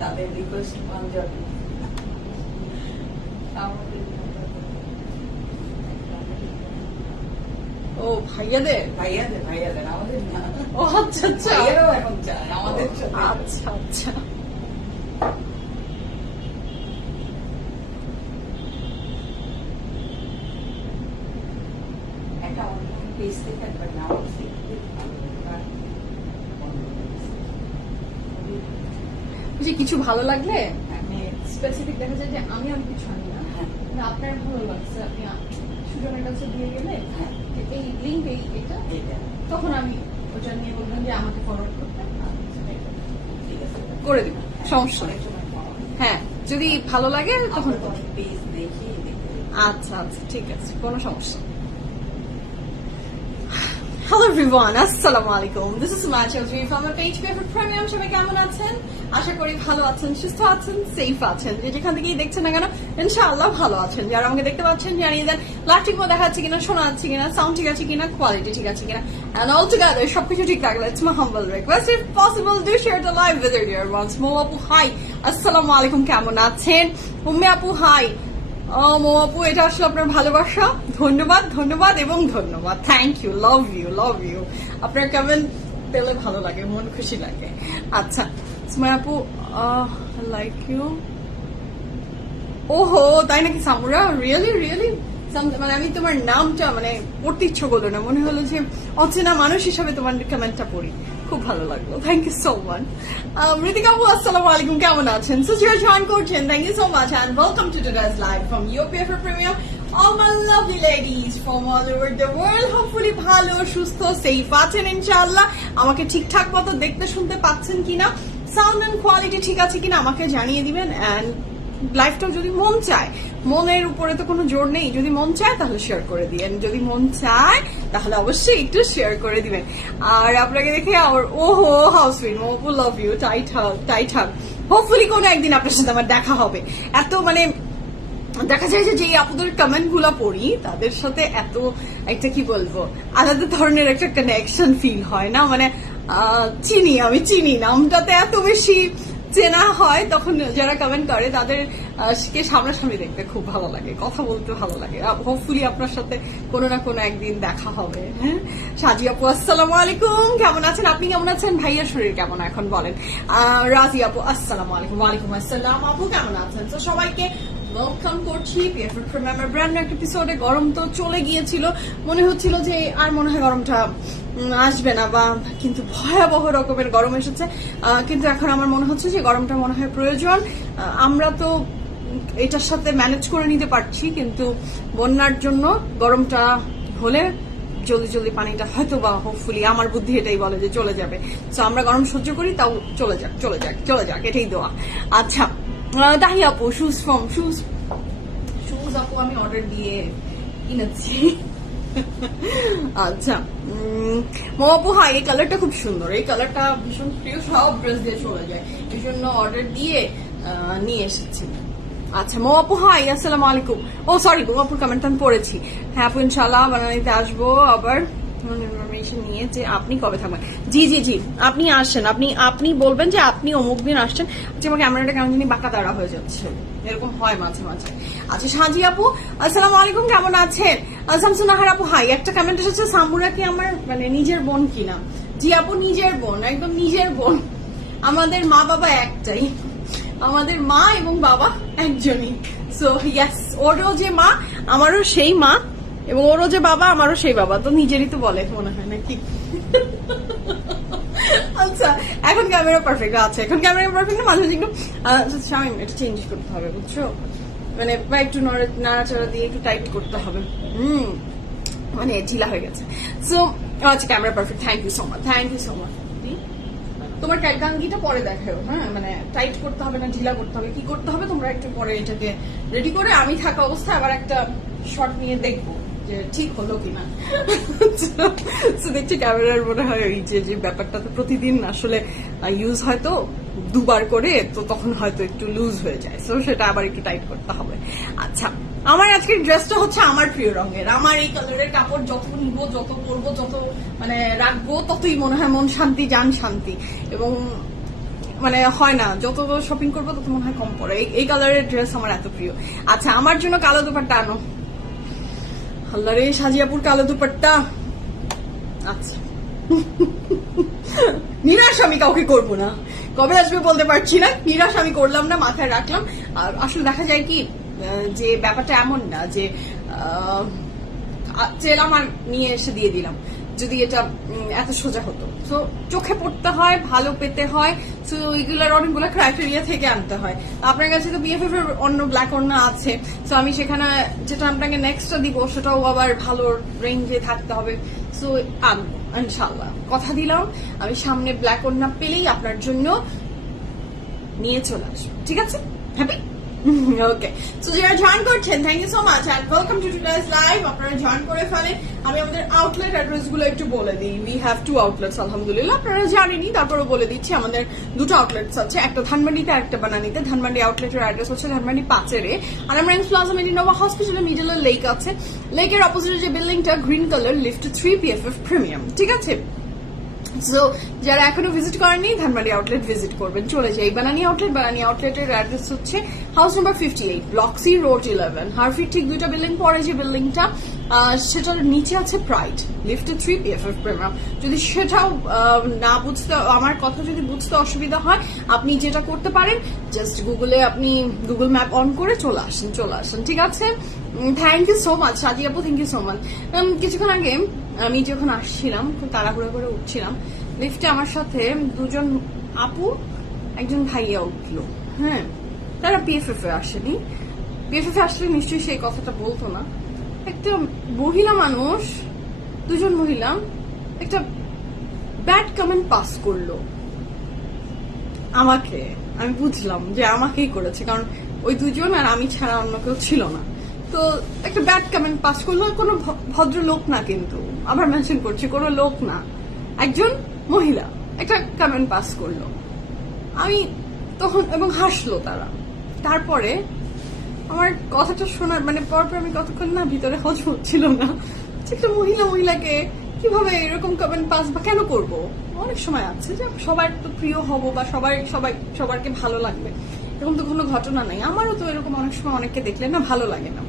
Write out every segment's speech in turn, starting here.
তাদের রিকোয়েস্ট পাঞ্জাবি। ও ভাইয়াদের ভাইয়াদের আমাদের না। ও আচ্ছা আচ্ছা ভাইয়ারাও এখন চান আমাদের সাথে। আচ্ছা আচ্ছা একটা অন্য পেজ থেকে একবার নাম আছে, খুব ভালো লাগে। যে কিছু ভালো লাগলে মানে স্পেসিফিক দেখা যায় যে আমি আর কিছু আনি না, মানে আপনার ভালো লাগছে আপনি সুজনের কাছে দিয়ে গেলে যে এই লিঙ্ক এটা এটা তখন আমি ওটা নিয়ে বললাম যে আমাকে ফরওয়ার্ড করতে ঠিক আছে, করে দিব, সমস্যা নেই। অনেক সময় পাওয়া যায়। হ্যাঁ যদি ভালো লাগে তখন আমরা তো অনেক পেজ দেখি দেখতে। আচ্ছা আচ্ছা ঠিক আছে, কোনো সমস্যা। হ্যালো এভরিওয়ান, আসসালামু আলাইকুম। This is Sumaiya Chowdhury from my page favourite premium. সবাই কেমন আছেন? আশা করি ভালো আছেন, সুস্থ আছেন, সেফ আছেন। যে যেখান থেকেই দেখছেন না কেন ইনশাআল্লাহ ভালো আছেন। যারা আমাকে দেখতে পাচ্ছেন জানিয়ে দেন লাইভ ঠিক মতো দেখা যাচ্ছে কিনা, শোনা যাচ্ছে কিনা, সাউন্ড ঠিক আছে কিনা, কোয়ালিটি ঠিক আছে কিনা, and all together সবকিছু ঠিক থাকলে it's my humble request if possible do share the live with your dear ones. মো আপু হাই, আসসালামু আলাইকুম, কেমন আছেন? উম্মে আপু হাই। মো আপু এটা আসলে আপনার ভালোবাসা, ধন্যবাদ ধন্যবাদ এবং ধন্যবাদ, thank you, love you love you. আপনার কমেন্ট পেলে ভালো লাগে, মন খুশি লাগে। আচ্ছা সুমাইয়া আপু লাইক ইউ। ওহো তাই নাকি সামুরা, রিয়েলি রিয়েলি মানে আমি তোমার নামটা মানে পড়তে ইচ্ছে করলো না, মনে হলো যে অচেনা মানুষ হিসাবে তোমার কমেন্টটা পড়ি, খুব ভালো লাগলো, thank you so much. Ritika আপু আসসালামু আলাইকুম, কেমন আছেন? সো যারা জয়েন করছেন thank you so much and welcome to today's live from your favorite premium, all my lovely ladies from all over the world. hopefully ভালো সুস্থ সেফ আছেন ইনশাআল্লাহ। আমাকে ঠিকঠাক মতো দেখতে শুনতে পাচ্ছেন কিনা, সাউন্ড এন্ড কোয়ালিটি ঠিক আছে কিনা আমাকে জানিয়ে দিবেন। এন্ড লাইফটাও যদি মন চায়, মনের উপরে তো কোনো জোর নেই, যদি মন চায় তাহলে শেয়ার করে দিবেন, যদি মন চায় তাহলে অবশ্যই একটু শেয়ার করে দিবেন। আর আপনাকে দেখে আর ওহো হাউ সুইট, মোপু love you, tight hug. Hopefully কোনো একদিন আপনার সাথে আমার দেখা হবে। এত মানে দেখা যায় যে আপুদের কমেন্ট গুলা পড়ি তাদের সাথে এত একটা কি বলবো আলাদা ধরনের একটা কানেকশন ফিল হয় না, মানে আমি চিনি নামটাতে এত বেশি চেনা হয়, তখন যারা কমেন্ট করে তাদের কে সামনাসামনি দেখতে খুব ভালো লাগে, কথা বলতে ভালো লাগে। হোপফুলি আপনার সাথে কোনো না কোনো একদিন দেখা হবে। হ্যাঁ সাজি আপু আসসালামু আলাইকুম, কেমন আছেন? আপনি কেমন আছেন? ভাইয়ার শরীর কেমন এখন বলেন? রাজি আপু আসসালামু আলাইকুম। ওয়ালাইকুম আসসালাম আপু, কেমন আছেন? তো সবাইকে ওয়েলকাম করছি আমার ব্র্যান্ড নিউ এপিসোডে। গরম তো চলে গিয়েছিল, মনে হচ্ছিল যে আর মনে হয় গরমটা আসবে না, বা কিন্তু ভয়াবহ রকমের গরম এসেছে। কিন্তু এখন আমার মনে হচ্ছে যে গরমটা মনে হয় প্রয়োজন। আমরা তো এটার সাথে ম্যানেজ করে নিতে পারছি, কিন্তু বন্যার জন্য গরমটা হলে জলদি জলদি পানিটা হয়তো বা হোপফুলি আমার বুদ্ধি এটাই বলে যে চলে যাবে। তো আমরা গরম সহ্য করি, তাও চলে যাক চলে যাক চলে যাক, এটাই দোয়া। আচ্ছা দাহি আপু শুজ আপু আমি অর্ডার দিয়ে কিনেছি। আচ্ছা আপু হাই, এই কালারটা খুব সুন্দর, এই কালারটা ভীষণ প্রিয়, সব ড্রেস দিয়ে চলে যায়, এই জন্য অর্ডার দিয়ে নিয়ে এসেছি। আচ্ছা আপু হাই আসসালামু আলাইকুম। ও সরি আপুর কমেন্ট আমি পড়েছি। হ্যাঁ আপু ইনশাল্লাহ বানানিতে আসবো আবার ইনফরমেশন নিয়ে যে আপনি কবে থাকবেন। জি জি জি আপনি আসেন, আপনি বলবেন যে আপনি অমুক দিন আসছেন। যে আমার ক্যামেরাটা কেমন জানি বাঁকা দাঁড়া হয়ে যাচ্ছে, এরকম হয় মাঝে মাঝে। আচ্ছা সাজি আপু আসসালামু আলাইকুম, কেমন আছেন? শামসুনাহার আপু হাই, একটা কমেন্ট এসেছে সামুরা কি আমার মানে নিজের বোন কিনা? জি আপু নিজের বোন, একদম নিজের বোন। আমাদের মা বাবা একটাই, আমাদের মা এবং বাবা একজনই। সো ইয়াস, ওরও যে মা আমারও সেই মা, এবং ওরও যে বাবা আমারও সেই বাবা, তো নিজেরই তো বলে মনে হয় নাকি। আচ্ছা এখন ক্যামেরা পারফেক্ট আছে, এখন ক্যামেরা পারফেক্ট না, মাঝে মাঝে একটু এটা চেঞ্জ করতে হবে বুঝছো, মানে একটু নাড়াচাড়া দিয়ে একটু টাইট করতে হবে, মানে ঢিলা হয়ে গেছে। সো আচ্ছা camera perfect, thank you so much, thank you so much. তোমার গাঙ্গিটা পরে দেখাও, হ্যাঁ মানে টাইট করতে হবে না ঢিলা করতে হবে, কি করতে হবে তোমরা একটু পরে এটাকে রেডি করে আমি থাকা অবস্থায় আবার একটা শট নিয়ে দেখবো যে ঠিক হলো কিনা। দেখছি ক্যামেরার মনে হয় এই যে ব্যাপারটা তো প্রতিদিন আসলে ইউজ হয় তো দুবার করে, তো তখন হয়তো একটু লুজ হয়ে যায়, তো সেটা আবার একটু টাইট করতে হবে। আচ্ছা আমার আজকের ড্রেসটা হচ্ছে আমার প্রিয় রঙের, আমার এই কালারের কাপড় যত নিবো যত পরবো যত মানে রাখবো ততই মনে হয় মন শান্তি জান শান্তি। এবং মানে হয় না, যত শপিং করবো তত মনে হয় কম পড়ে। এই কালারের ড্রেস আমার এত প্রিয়। আচ্ছা, আমার জন্য কালো দুপাট্টা আনো। আল্লাহ রে, সাজিয়াপুর কালো দুপাট্টা। আচ্ছা, নিরাশ আমি কাউকে করবো না, কবে আসবে বলতে পারছি না, নিরাশ আমি করলাম না, মাথায় রাখলাম। আর আসলে দেখা যায় কি যে ব্যাপারটা এমন না যে চেলাম আর নিয়ে এসে দিয়ে দিলাম, যদি এটা এত সোজা হতো। তো চোখে পড়তে হয়, ভালো পেতে হয়, তো এগুলোর অনেকগুলো ক্রাইটেরিয়া থেকে আনতে হয়। আপনার কাছে তো বিএফএফ এর অন্য ব্ল্যাক ওড়না আছে, তো আমি সেখানে যেটা আপনাকে নেক্সটটা দিব সেটাও আবার ভালো রেঞ্জে থাকতে হবে। সো আনবো ইনশাল্লাহ, কথা দিলাম। আমি সামনে ব্ল্যাক ওড়না পেলেই আপনার জন্য নিয়ে চলে আসবো, ঠিক আছে? হ্যাপি? ওকে, সো যারা জয়েন করছেন thank you so much and welcome to today's live. আপনারা জয়েন করে ফেলেন। আমি আমাদের আউটলেট অ্যাড্রেস গুলো একটু বলে দিই। উই হ্যাভ 2 আউটলেটস, আলহামদুলিল্লাহ। আপনারা জানেনই, তারপরে বলে দিচ্ছি। আমাদের 2টো আউটলেটস আছে, একটা ধানমন্ডিতে একটা বানানিতে। ধানমন্ডি আউটলেটের অ্যাড্রেস হচ্ছে ধানমন্ডি 5-এ, আর আমরা প্লাজা মেডিনোভা হসপিটালের মিডলে লেক আছে। লেকের অপোজিটে যে বিল্ডিংটা green colour, lift 3 PFF premium, ঠিক আছে? সো যারা এখনো ভিজিট করেননি ধানবাড়ি আউটলেট ভিজিট করবেন, চলে যাই বানানি আউটলেট। বানানি আউটলেটের অ্যাড্রেস হচ্ছে house number 58, block C, road 11, হারফিট ঠিক 2টা বিল্ডিং পরে যে বিল্ডিংটা, সেটার নিচে আছে প্রাইড, লিফটে 3 PFF প্রিমিয়াম। যদি সেটাও না বুঝতে, আমার কথা যদি বুঝতে অসুবিধা হয়, আপনি যেটা করতে পারেন, জাস্ট গুগলে আপনি গুগল ম্যাপ অন করে চলে আসেন, ঠিক আছে? থ্যাংক ইউ সো মাচ সাজি আপু, থ্যাংক ইউ সো মাচ। কিছুক্ষণ আগে আমি যখন আসছিলাম, খুব তাড়াহুড়ো করে উঠছিলাম, লিফটে আমার সাথে 2জন আপু, একজন ভাইয়া উঠলো। হ্যাঁ, তারা পিএফএফ এ আসেনি। পিএফএফ এ আসলে নিশ্চয়ই সেই কথাটা বলতো না। একটা মহিলা মানুষ, 2জন মহিলা একটা ব্যাড কমেন্ট পাস করলো আমাকে। আমি বুঝলাম যে আমাকেই করেছে, কারণ ওই 2জন আর আমি ছাড়া অন্য কেউ ছিল না। তো একটা ব্যাড কমেন্ট পাস করলো, কোনো ভদ্র লোক না, কিন্তু আবার মেনশন করছে কোনো লোক না, একজন মহিলা একটা কমেন্ট পাস করলো। আমি তখন, এবং হাসলো তারা। তারপরে আমার কথাটা শোনার মানে পরপর আমি কতক্ষণ না ভিতরে হজম হচ্ছিল না, একটা মহিলাকে কিভাবে এরকম কমেন্ট পাস বা কেন করব। অনেক সময় আছে যে সবার তো প্রিয় হব বা সবারকে ভালো লাগবে, এরকম তো কোনো ঘটনা নাই। আমারও তো এরকম অনেক সময় অনেককে দেখলে না ভালো লাগে না,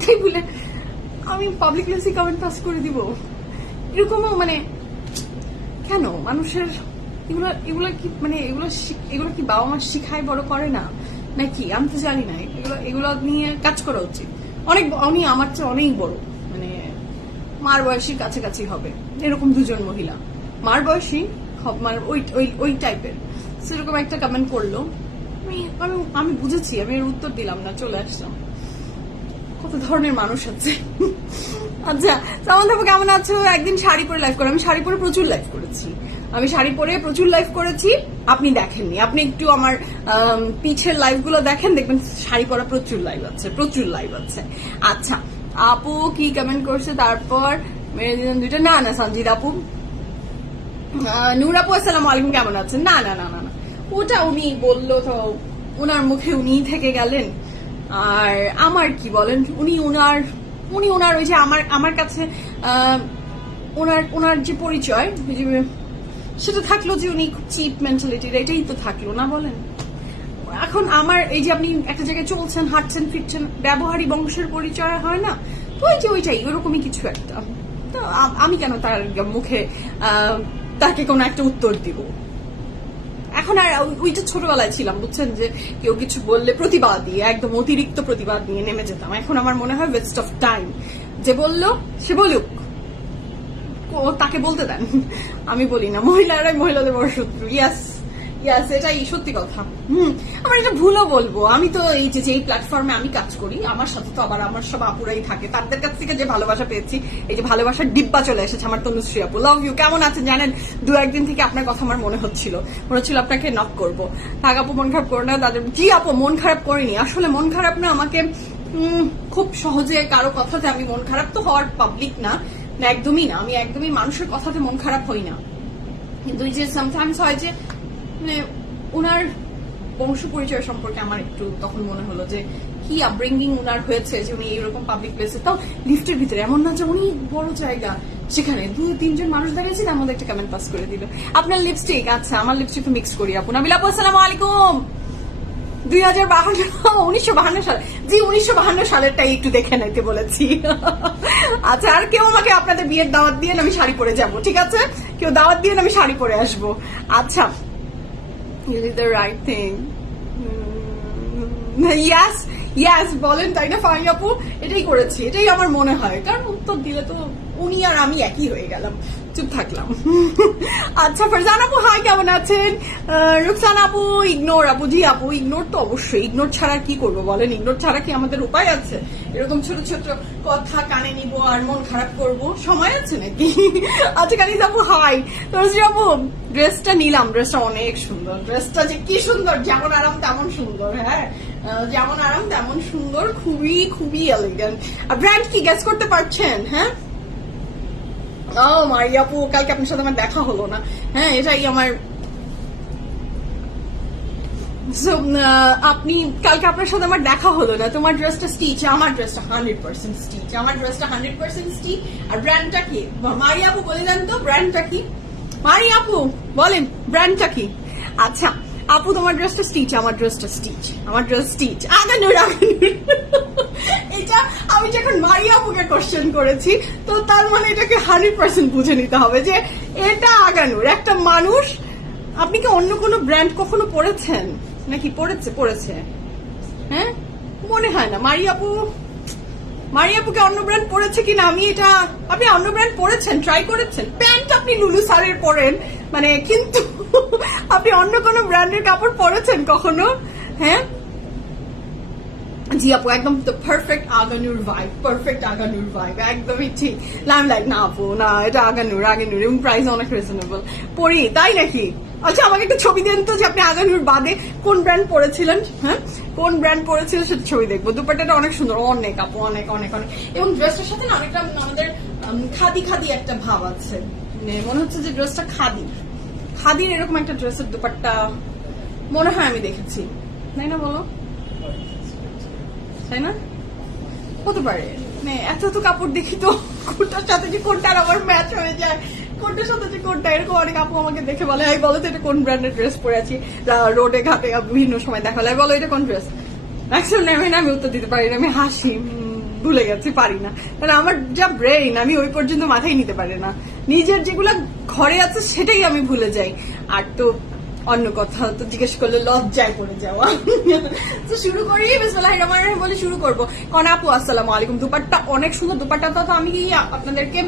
তাই বলে আমি পাবলিক প্লেসে কমেন্ট পাস করে দিব? এরকমও মানে কেন? মানুষের এগুলো কি মানে এগুলো কি বাবা মা শিখায় বড় করে না নাকি? আমি তো জানি না। এগুলো নিয়ে কাজ করা উচিত। উনি আমার চেয়ে অনেক বড়, মানে মার বয়সীর কাছাকাছি হবে, এরকম 2জন মহিলা মার বয়সী, মানে ওই টাইপের। সেরকম একটা কমেন্ট করলো। আমি বুঝেছি, আমি এর উত্তর দিলাম না, চলে আসলাম। কত ধরনের মানুষ আছে। আচ্ছা, সামান থাকো, কেমন আছো? একদিন শাড়ি পরে লাইভ করে, আমি শাড়ি পরে প্রচুর লাইভ করেছি। আপনি দেখেননি, আপনি একটু আমার পিছের লাইভ গুলো দেখেন, দেখবেন শাড়ি পরা প্রচুর লাইভ আছে। আচ্ছা, আপু কি কমেন্ট করছে? তারপর মেরে দিলেন 2টা। না সঞ্জিত আপু, নূর আপু আসসালামু আলাইকুম, কেমন আছেন? না, ওটা উনি বললো, তো ওনার মুখে উনি থেকে গেলেন। আর আমার কি বলেন, উনি ওনার ওই যে আমার কাছে ওনার যে পরিচয় সেটা থাকলো যে উনি খুব চিপ মেন্টালিটির, এটাই তো থাকলো না বলেন? এখন আমার এই যে আপনি একটা জায়গায় চলছেন, হাঁটছেন, ফিরছেন, ব্যবহারী বংশের পরিচয় হয় না, তো ওইটাই ওরকমই কিছু একটা। তো আমি কেন তার মুখে তাকে কোনো একটা উত্তর দিব? এখন আর ওইটা ছোটবেলায় ছিলাম, বুঝছেন, যে কেউ কিছু বললে প্রতিবাদ দিয়ে, একদম অতিরিক্ত প্রতিবাদ নিয়ে নেমে যেতাম। এখন আমার মনে হয় ওয়েস্ট অফ টাইম। যে বললো সে বলুক, তাকে বলতে দেন, আমি বলি না। মহিলারাই মহিলাদের বড় শত্রু। ইয়াস, এটাই সত্যি কথা। আমার এটা ভুলও বলবো। আমি তো এই যে প্ল্যাটফর্মে আমি কাজ করি, আমার সাথে তো আবার আমার সব আপুরাই থাকে, তাদের কাছ থেকে যে ভালোবাসা পেয়েছি, এই যে ভালোবাসার ডিব্বা চলে এসেছে আমার তনুশ্রী আপু। Love you. কেমন আছেন জানেন, 2-1 দিন থেকে আপনার কথা আমার মনে হচ্ছিল আপনাকে নক করবো। থাক আপু, মন খারাপ করো না। তাদের জি আপু, মন খারাপ করিনি, আসলে মন খারাপ না। আমাকে খুব সহজে কারো কথাতে আমি মন খারাপ তো হওয়ার পাবলিক না, একদমই না। আমি একদমই মানুষের কথাতে মন খারাপ হই না, কিন্তু এই যে সামটাইমস হয় যে মানে ওনার বংশ পরিচয় সম্পর্কে আমার একটু তখন মনে হলো যে কি আপব্রিঙ্গিং ওনার হয়েছে, যে উনি এরকম পাবলিক প্লেসে, তাও লিফটের ভিতরে, এমন না যে উনি বড় জায়গা, সেখানে 2-3 জন মানুষ দাঁড়িয়েছে, তার মধ্যে একটা কমেন্ট পাস করে দিল আপনার লিপস্টিক। আচ্ছা, আমার লিপস্টিক তো মিক্স করি আপু। নাবিল আপু আসসালামু আলাইকুম। 1952 সাল, জি 1952 সালেরটাই একটু দেখে নাইতে বলেছি। আচ্ছা, আর কেউ আমাকে আপনাদের বিয়ের দাওয়াত দিয়ে আমি শাড়ি পরে যাব, ঠিক আছে? কেউ দাওয়াত দিয়ে আমি শাড়ি পরে আসবো। আচ্ছা, you did the right thing. Yes, yes, বলেন তাই না ফাহিম আপু? এটাই করেছি, এটাই আমার মনে হয়, কারণ উত্তর দিলে তো উনি আর আমি একই হয়ে গেলাম, চুপ থাকলাম। আচ্ছা, ফারজান আপু হাই, কেমন আছেন? রুকসান আপু ইগনোর আপু, জি আপু ইগনোর তো অবশ্যই, ইগনোর ছাড়া কি করবো বলেন? ইগনোর ছাড়া কি আমাদের উপায় আছে? এরকম ছোট ছোট কথা কানে নিব আর মন খারাপ করব, সময় আছে নাকি? আচ্ছা, কানিজ আপু হাই। তরজি আপু ড্রেসটা নিলাম, ড্রেসটা অনেক সুন্দর, ড্রেসটা যে কি সুন্দর, যেমন আরাম তেমন সুন্দর। হ্যাঁ, যেমন আরাম তেমন সুন্দর, খুবই খুবই এলিগেন্ট। আর ব্র্যান্ড কি গেস করতে পারছেন? হ্যাঁ, ও মারিয়া আপু, কালকে আপনার সাথে আমার দেখা হলো না। হ্যাঁ, এটাই আমার, আপনি কালকে আপনার সাথে আমার দেখা হলো না। তোমার ড্রেসটা স্টিচ, আমার ড্রেসটা 100% স্টিচ, আমার ড্রেসটা 100% স্টিচ। আর ব্র্যান্ডটা কি মারিয়া আপু বলে দেন তো, ব্র্যান্ডটা কি? মারিয়া আপু বলেন ব্র্যান্ডটা কি? আচ্ছা আপু, তোমার ড্রেসটা স্টিচ, আমার ড্রেসটা স্টিচ, আমার ড্রেস স্টিচ। আগানুর আগানুর, এটা আমি যখন মারিয়া আপুকে কোশ্চেন করেছি, তো তার মানে এটাকে 100% বুঝে নিতে হবে যে এটা আগানুর একটা মানুষ। আপনি কি অন্য কোনো ব্র্যান্ড কখনো পড়েছেন নাকি? পড়েছে? হ্যাঁ, মনে হয় না। মারিয়াপুকে অন্য ব্র্যান্ড পড়েছে কিনা আমি এটা, আপনি অন্য ব্র্যান্ড পড়েছেন, ট্রাই করেছেন? প্যান্ট আপনি লুলু সারের পরেন, মানে, কিন্তু আপনি অন্য কোনো ব্র্যান্ডের কাপড় পরেছেন কখনো? হ্যাঁ, জি আপু একদম তো পারফেক্ট আগানুর ভাইব, একদমই ঠিক। আমি লাইক না আপু, না এটা আগানুর, এবং প্রাইস অনেক রিজনেবল। পরি তাই নাকি? আচ্ছা, আমাকে একটা ছবি দেন তো যে আপনি আগানুর বাদে কোন ব্র্যান্ড পরেছিলেন। হ্যাঁ, কোন ব্র্যান্ড পরেছিলেন সেটা ছবি দেখবো। দুপাট্টাটা অনেক সুন্দর, অনেক আপু, অনেক অনেক অনেক। এবং ড্রেসটার সাথে না অনেকটা আমাদের খাদি একটা ভাব আছে, মনে হচ্ছে যে ড্রেসটা খাদির এরকম একটা ড্রেসের দুপাট্টা মনে হয় আমি দেখেছি, তাই না? বলো, তাই না? হতে পারে। এত কাপড় দেখি তো কোনটার সাথে যে কোনটার আমার ম্যাচ হয়ে যায়, কোনটার সাথে যে কোনটা, এরকম অনেক আপু আমাকে দেখে বলে, এই বলো তো এটা কোন ব্র্যান্ডের ড্রেস পরে আছি। রোডে ঘাটে বিভিন্ন সময় দেখা যায়, বলো এটা কোন ড্রেস। ম্যাক্সিমাম আমি উত্তর দিতে পারি না, আমি হাসি, ভুলে গেছি, পারি না। তাহলে আমার যা ব্রেইন, আমি ওই পর্যন্ত মাথায় নিতে পারি না। নিজের যেগুলা ঘরে আছে সেটাই আমি ভুলে যাই। আর তো অন্য কথা তো জিজ্ঞেস করলে লজ্জায় পড়ে যাওয়া। তো শুরু করি, বিসমিল্লাহির রহমানির রহিম বলে শুরু করবো। কন আপু আসসালামু আলাইকুম। দুপাট্টা অনেক সুন্দর, দুপাট্টাটা তো আমি আপনাদেরকে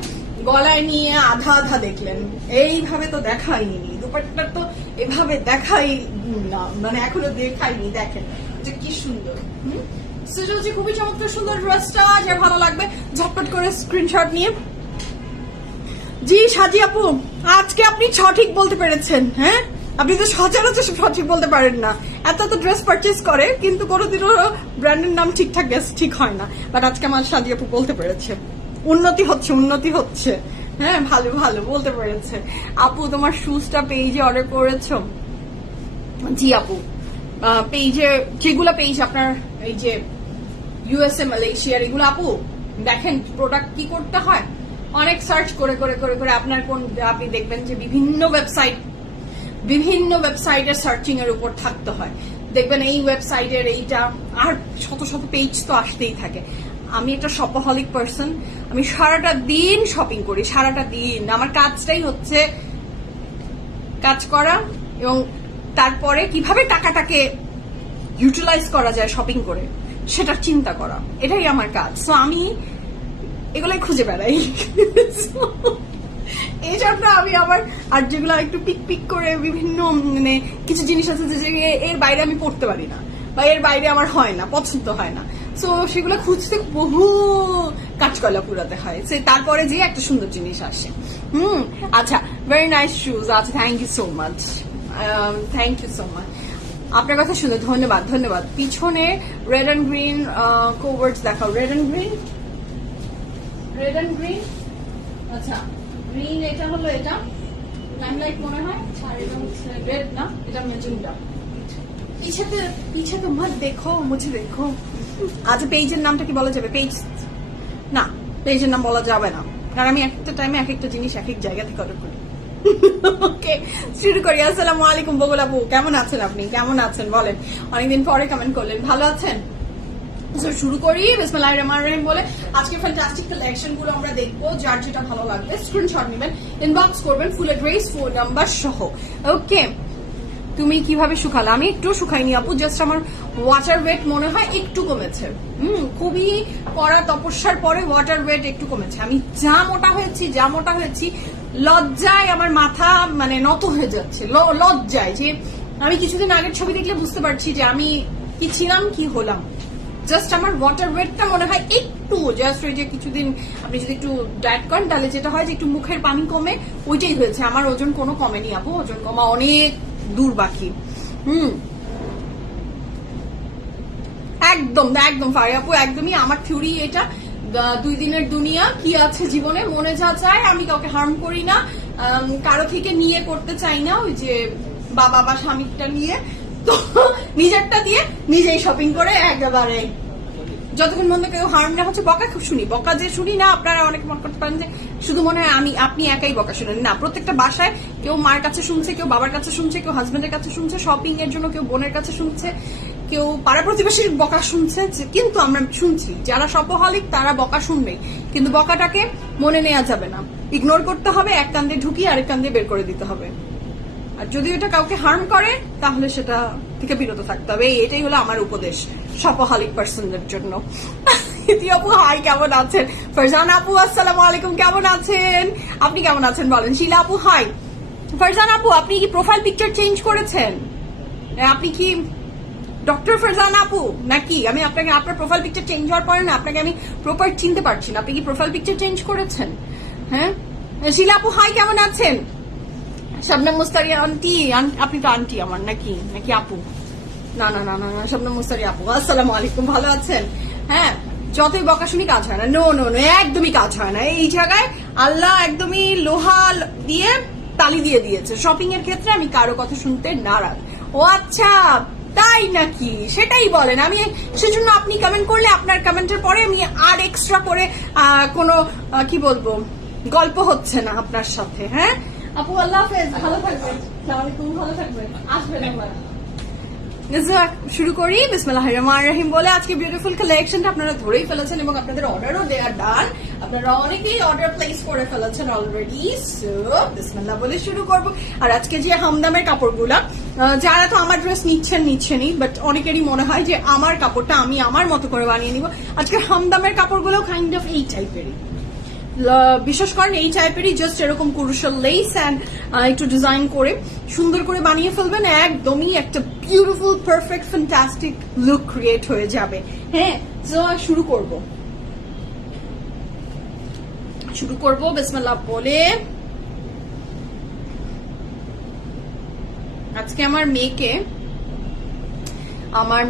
গলায় নিয়ে আধা আধা দেখলেন, এইভাবে তো দেখাইনি। দুপাট্টা তো এভাবে দেখাই না, মানে এখনো দেখাইনি। দেখেন যে কি সুন্দর। সেটা হচ্ছে খুবই চমৎকার সুন্দর ড্রেসটা, যে ভালো লাগবে ঝটপট করে স্ক্রিনশট নিয়ে। জি সাজি আপু, আজকে আপনি সঠিক বলতে পেরেছেন। হ্যাঁ, আপনি তো সচরাচর সঠিক বলতে পারেন না। এত ড্রেস পারচেজ করে কিন্তু কোনোদিনও ব্র্যান্ডের নাম ঠিকঠাক গেস ঠিক হয় না। বাট আজকে আমার সাজি আপু বলতে পেরেছে, উন্নতি হচ্ছে। হ্যাঁ, ভালো বলতে পেরেছে। আপু তোমার শুজটা পেজে অর্ডার করেছো? জি আপু, পেজে যেগুলো পেজ আপনার এই যে ইউএসএ, মালয়েশিয়ার এগুলো আপু দেখেন প্রোডাক্ট কি করতে হয়, অনেক সার্চ করে আপনার কোন, আপনি দেখবেন যে বিভিন্ন ওয়েবসাইটের সার্চিং এর উপর থাকতে হয়। দেখবেন এই ওয়েবসাইটের এইটা, আর শত পেজ তো আসতেই থাকে। আমি একটা শপaholic পার্সন, আমি সারাটা দিন শপিং করি, সারাটা দিন। আমার কাজটাই হচ্ছে কাজ করা এবং তারপরে কিভাবে টাকাটাকে ইউটিলাইজ করা যায় শপিং করে সেটার চিন্তা করা, এটাই আমার কাজ। সো আমি এগুলাই খুঁজে বেড়াই। এই জন্য আমি আবার, আর যেগুলো একটু পিক করে বিভিন্ন, মানে কিছু জিনিস আছে যে এর বাইরে আমি পড়তে পারি না বা এর বাইরে আমার হয় না, পছন্দ হয় না, সো সেগুলো খুঁজতে বহু কাঠকয়লা পুরাতে হয়, তারপরে যে একটা সুন্দর জিনিস আসে। আচ্ছা, ভেরি নাইস শুজ। আচ্ছা, থ্যাংক ইউ সো মাচ। আপনার কথা শুনে ধন্যবাদ। পিছনে রেড অ্যান্ড গ্রিন কোভার্স দেখাও। Red and green. আচ্ছা, গ্রিন এটা হলো, এটা লাইমলাইট মনে হয়, আর এটা হচ্ছে রেড, না এটা ম্যাজেন্টা। পিছে তো মত দেখো, মুঝে দেখো। আচ্ছা, পেজের নামটা কি বলা যাবে? পেজের নাম বলা যাবে না, কারণ আমি একটা টাইমে এক একটা জিনিস এক এক জায়গা থেকে অর্ডার করি। ওকে, শুরু করি। আসসালামু আলাইকুম বগুল আপু, কেমন আছেন আপনি? কেমন আছেন বলেন? অনেকদিন পরে কমেন্ট করলেন, ভালো আছেন? শুরু করি বিসমিল্লাহির রহমানির রহিম বলে। আজকে ফ্যান্টাস্টিক কালেকশন গুলো আমরা দেখবো, যার যেটা ভালো লাগবে স্ক্রিনশট নেবেন, ইনবক্স করবেন ফুল অ্যাড্রেস, ফোন নাম্বার সহ। ওকে, তুমি কিভাবে শুকালে? আমি একটু শুকাইনি আপু, জাস্ট আমার ওয়াটার ওয়েট মনে হয় একটু কমেছে। খুবই কড়া তপস্যার পরে ওয়াটার ওয়েট একটু কমেছে। আমি যা মোটা হয়েছি লজ্জায় আমার মাথা মানে নত হয়ে যাচ্ছে, লজ্জায় যে আমি কিছুদিন আগের ছবি দেখলে বুঝতে পারছি যে আমি কি ছিলাম কি হলাম। জাস্ট আমার ওয়াটার ওয়েটটা মনে হয় একটু, জাস্ট ওই যে কিছুদিন আপনি যদি একটু ডায়েট করেন তাহলে যেটা হয় যে একটু মুখের পানি কমে, ওইটাই হয়েছে। আমার ওজন কোনো কমেনি আপু, ওজন কমা অনেক দূর বাকি। একদম একদম ফারিয়া আপু, একদমই আমার থিওরি এটা। 2 দিনের দুনিয়া, কি আছে জীবনে, মনে যা চায়। আমি কাউকে হার্ম করি না, কারো থেকে নিয়ে করতে চাই না, ওই যে বাবা বা স্বামীটা নিয়ে, তো নিজেরটা দিয়ে নিজেই শপিং করে একেবারে যতক্ষণ মধ্যে কেউ হার্ম না হচ্ছে। বকা খুব শুনি, বকা যে শুনি না, আপনারা অনেকে মনে করতে পারেন যে শুধু মনে হয় আপনি একাই বকা শুনেন। না, প্রত্যেকটা বাসায় কেউ মার কাছে শুনছে, কেউ বাবার কাছে শুনছে, কেউ হাজবেন্ডের কাছে শুনছে, শপিং এর জন্য কেউ বোনের কাছে শুনছে, কেউ পাড়া প্রতিবেশীর বকা শুনছে। কিন্তু আমরা শুনছি, যারা শপহলিক তারা বকা শুনবেই, কিন্তু বকাটাকে মনে নেওয়া যাবে না, ইগনোর করতে হবে, এক কান দিয়ে ঢুকিয়ে আরেক কান দিয়ে বের করে দিতে হবে। আর যদি এটা কাউকে হার্ম করে তাহলে সেটা থেকে বিরত থাকতে হবে। এটাই হলো আমার উপদেশ শপহলিক পার্সনদের জন্য। ইতি আপু হাই, কেমন আছেন? ফারজান আপু আসসালামু আলাইকুম, কেমন আছেন? আপনি কেমন আছেন বলেন? শিলা আপু হাই। ফারজান আপু, আপনি কি প্রোফাইল পিকচার চেঞ্জ করেছেন? আপনি কি ডক্টর ফারজান আপু নাকি? আমি আপনাকে আপনার প্রোফাইল পিকচার চেঞ্জ হওয়ার পরে না আপনাকে আমি প্রপার চিনতে পারছি না। আপনি কি প্রোফাইল পিকচার চেঞ্জ করেছেন? হ্যাঁ, শিলা আপু হাই, কেমন আছেন? শবনম মুস্তারি আন্টি, আপনি তো আন্টি আমার নাকি আপু? না না না না না, শবনম মুস্তারি আপু আসসালামু আলাইকুম, ভালো আছেন? হ্যাঁ, যতই বকা শুনি কাজ হয় না। নো নো নো, একদমই কাজ হয় না। এই জায়গায় আল্লাহ একদমই লোহা দিয়ে তালি দিয়ে দিয়েছে। শপিং এর ক্ষেত্রে আমি কারো কথা শুনতে নারাজ। ও আচ্ছা, তাই নাকি? সেটাই বলেন। আমি সেজন্য আপনি কমেন্ট করলে আপনার কমেন্টের পরে আমি আর এক্সট্রা করে কোনো কি বলবো গল্প হচ্ছে না আপনার সাথে। হ্যাঁ আপু, আল্লাহ হাফেজ, ভালো থাকবেন। আসসালামু আলাইকুম, ভালো থাকবেন, আসবেন আবার। শুরু করি বিসমিল্লাহির রহমানির রহিম বলে। আজকে বিউটিফুল কালেকশনটা আপনারা ধরেই ফেলেছেন এবং আপনাদের অর্ডারও দেওয়ার ডান। আপনারা অনেকেই অর্ডার প্লেস করে ফেলেছেন অলরেডি। সো বিসমিল্লাহ বলে শুরু করব। আর আজকে যে হামদামের কাপড়গুলা, যারা তো আমার ড্রেস নিচ্ছেনই, বাট অনেকেরই মনে হয় যে আমার কাপড়টা আমি আমার মতো করে বানিয়ে নিব। আজকে হামদামের কাপড়গুলো কাইন্ড অফ এই টাইপেরই, বিশেষ করেন এই টাইপেরই, জাস্ট এরকম কুরুশাল লেস অ্যান্ড একটু ডিজাইন করে সুন্দর করে বানিয়ে ফেলবেন। একদমই একটা beautiful perfect fantastic look create হয়ে যাবে। হ্যাঁ, তো শুরু করব বিসমিল্লাহ বলে। আজকে আমার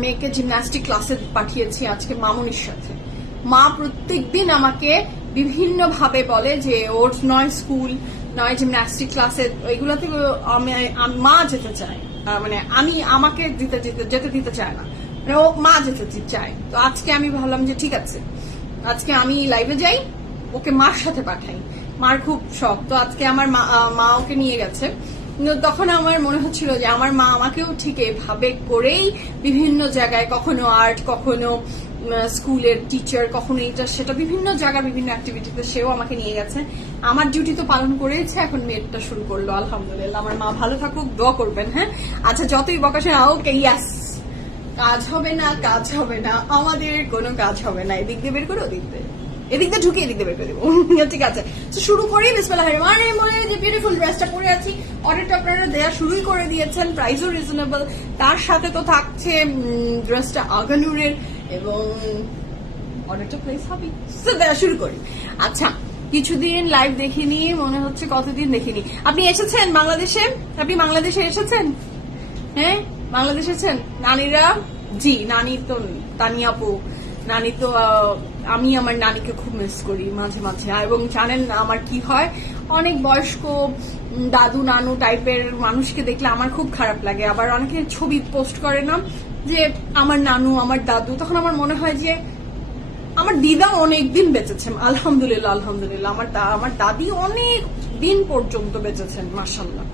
মেয়েকে জিমন্যাস্টিক ক্লাসে পাঠিয়েছি আজকে মামুনির সাথে। মা প্রত্যেকদিন আমাকে বিভিন্ন ভাবে বলে যে ওর নয় স্কুল নয় জিমন্যাস্টিক ক্লাসে, ওইগুলোতে মা যেতে চায়, মানে আমাকে যেতে দিতে চায় না, মানে ও মা যেতে চায়। তো আজকে আমি ভাবলাম যে ঠিক আছে, আজকে আমি লাইভে যাই, ওকে মার সাথে পাঠাই, মার খুব শখ। তো আজকে আমার মা ওকে নিয়ে গেছে। তখন আমার মনে হচ্ছিল যে আমার মা আমাকেও ঠিক এভাবে করেই বিভিন্ন জায়গায়, কখনো আর্ট, কখনো স্কুলের টিচার, কখনো এটা সেটা, বিভিন্ন জায়গায় বিভিন্ন অ্যাক্টিভিটিতে সেও আমাকে নিয়ে গেছে। আমার ডিউটি তো পালন করেছে, এখন মেয়েটা শুরু করলো। আলহামদুলিল্লাহ, আমার মা ভালো থাকুক, দোয়া করবেন। হ্যাঁ, আচ্ছা, যতই বকাশে ওকে, ইয়াস, কাজ হবে না, আমাদের কোনো কাজ হবে না। এদিক দিয়ে বের করে ওদিক দিয়ে, এদিক দিয়ে ঢুকে এদিক দিয়ে বের করে দেবো। ঠিক আছে, তো শুরু করি বিসমিল্লাহির রহমানির রহিম বলে। যে বিউটিফুল ড্রেসটা পরে আছি, অর্ডারটা আপনারা দেওয়া শুরুই করে দিয়েছেন, প্রাইসও রিজনেবল, তার সাথে তো থাকছে ড্রেসটা আগানুরের, এবং অর্ডারটা প্লেস হবে। দেওয়া শুরু করি। আচ্ছা, কিছুদিন লাইভ দেখিনি, মনে হচ্ছে কতদিন দেখিনি। আপনি এসেছেন বাংলাদেশে? আপনি বাংলাদেশে এসেছেন? হ্যাঁ, বাংলাদেশে এসেছেন নানিরা? জি, নানি তো তানিয়া আপু, নানি তো আমি আমার নানিকে খুব মিস করি মাঝে মাঝে। এবং জানেন আমার কি হয়, অনেক বয়স্ক দাদু নানু টাইপের মানুষকে দেখলে আমার খুব খারাপ লাগে। আবার অনেকে ছবি পোস্ট করে না যে আমার নানু আমার দাদু, তখন আমার মনে হয় যে আমার দিদা অনেক দিন বেঁচেছেন, আলহামদুলিল্লাহ আলহামদুলিল্লাহ। আমার দাদি অনেক দিন পর্যন্ত বেঁচেছেন মাশাআল্লাহ,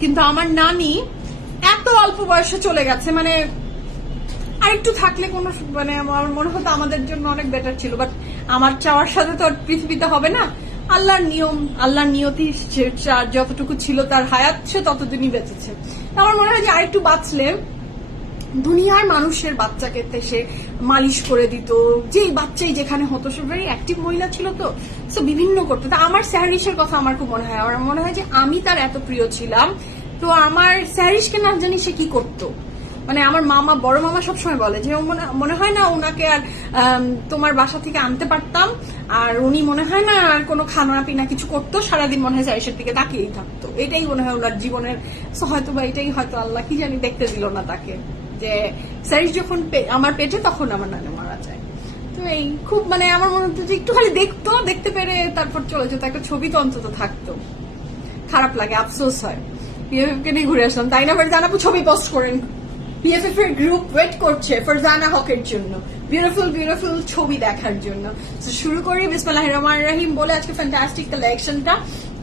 কিন্তু আমার নানি এত অল্প বয়সে চলে গেছে, মানে আর একটু থাকলে কোনো মানে আমার মনে হতো আমাদের জন্য অনেক বেটার ছিল, বাট আমার চাওয়ার সাথে তো আর পৃথিবীতে হবে না। আল্লাহর নিয়ম, আল্লাহর নিয়তি, যতটুকু ছিল তার হায়াত সে ততদিনই বেঁচেছে। আমার মনে হয় যে আরেকটু বাঁচলে দুনিয়ার মানুষের বাচ্চাকে সে মালিশ করে দিত, যেই বাচ্চাই যেখানে হতো, সে ভেরি অ্যাক্টিভ মহিলা ছিল, তো সো বিভিন্ন করতো। তা আমার স্যারিসের কথা আমার খুব মনে হয়, আমার মনে হয় যে আমি তার এত প্রিয় ছিলাম, তো আমার স্যারিসকে না জানি সে কি করতো। মানে আমার মামা, বড় মামা সবসময় বলে যে মনে হয় না ওনাকে আর তোমার বাসা থেকে আনতে পারতাম, আর উনি মনে হয় না আর কোনো খানা পিনা কিছু করতো, সারাদিন মনে হয় স্যারিসের দিকে তাকিয়েই থাকতো। এটাই মনে হয় ওনার জীবনের, হয়তো বা এটাই হয়তো আল্লাহ কি জানি দেখতে দিল না তাকে, যে স্যারিস যখন আমার পেটে তখন আমার নানা মারা যায়। তো এই খুব মানে আমার মনে হতো যে একটু খালি দেখতো, দেখতে পেরে তারপর চলে যেত, একটা ছবি তো অন্তত থাকতো। খারাপ লাগে, আফসোস হয়। বিএফএফ কে নিয়ে ঘুরে আসলাম, তাই না? জানাবো ছবি পোস্ট করেন, বিএফএফ এর গ্রুপ ওয়েট করছে ফারজানা হকের জন্য বিউটিফুল বিউটিফুল ছবি দেখার জন্য। তো শুরু করি বিসমিল্লাহির রহমানির রহিম বলে আজকে ফ্যান্টাস্টিক কালেকশনটা।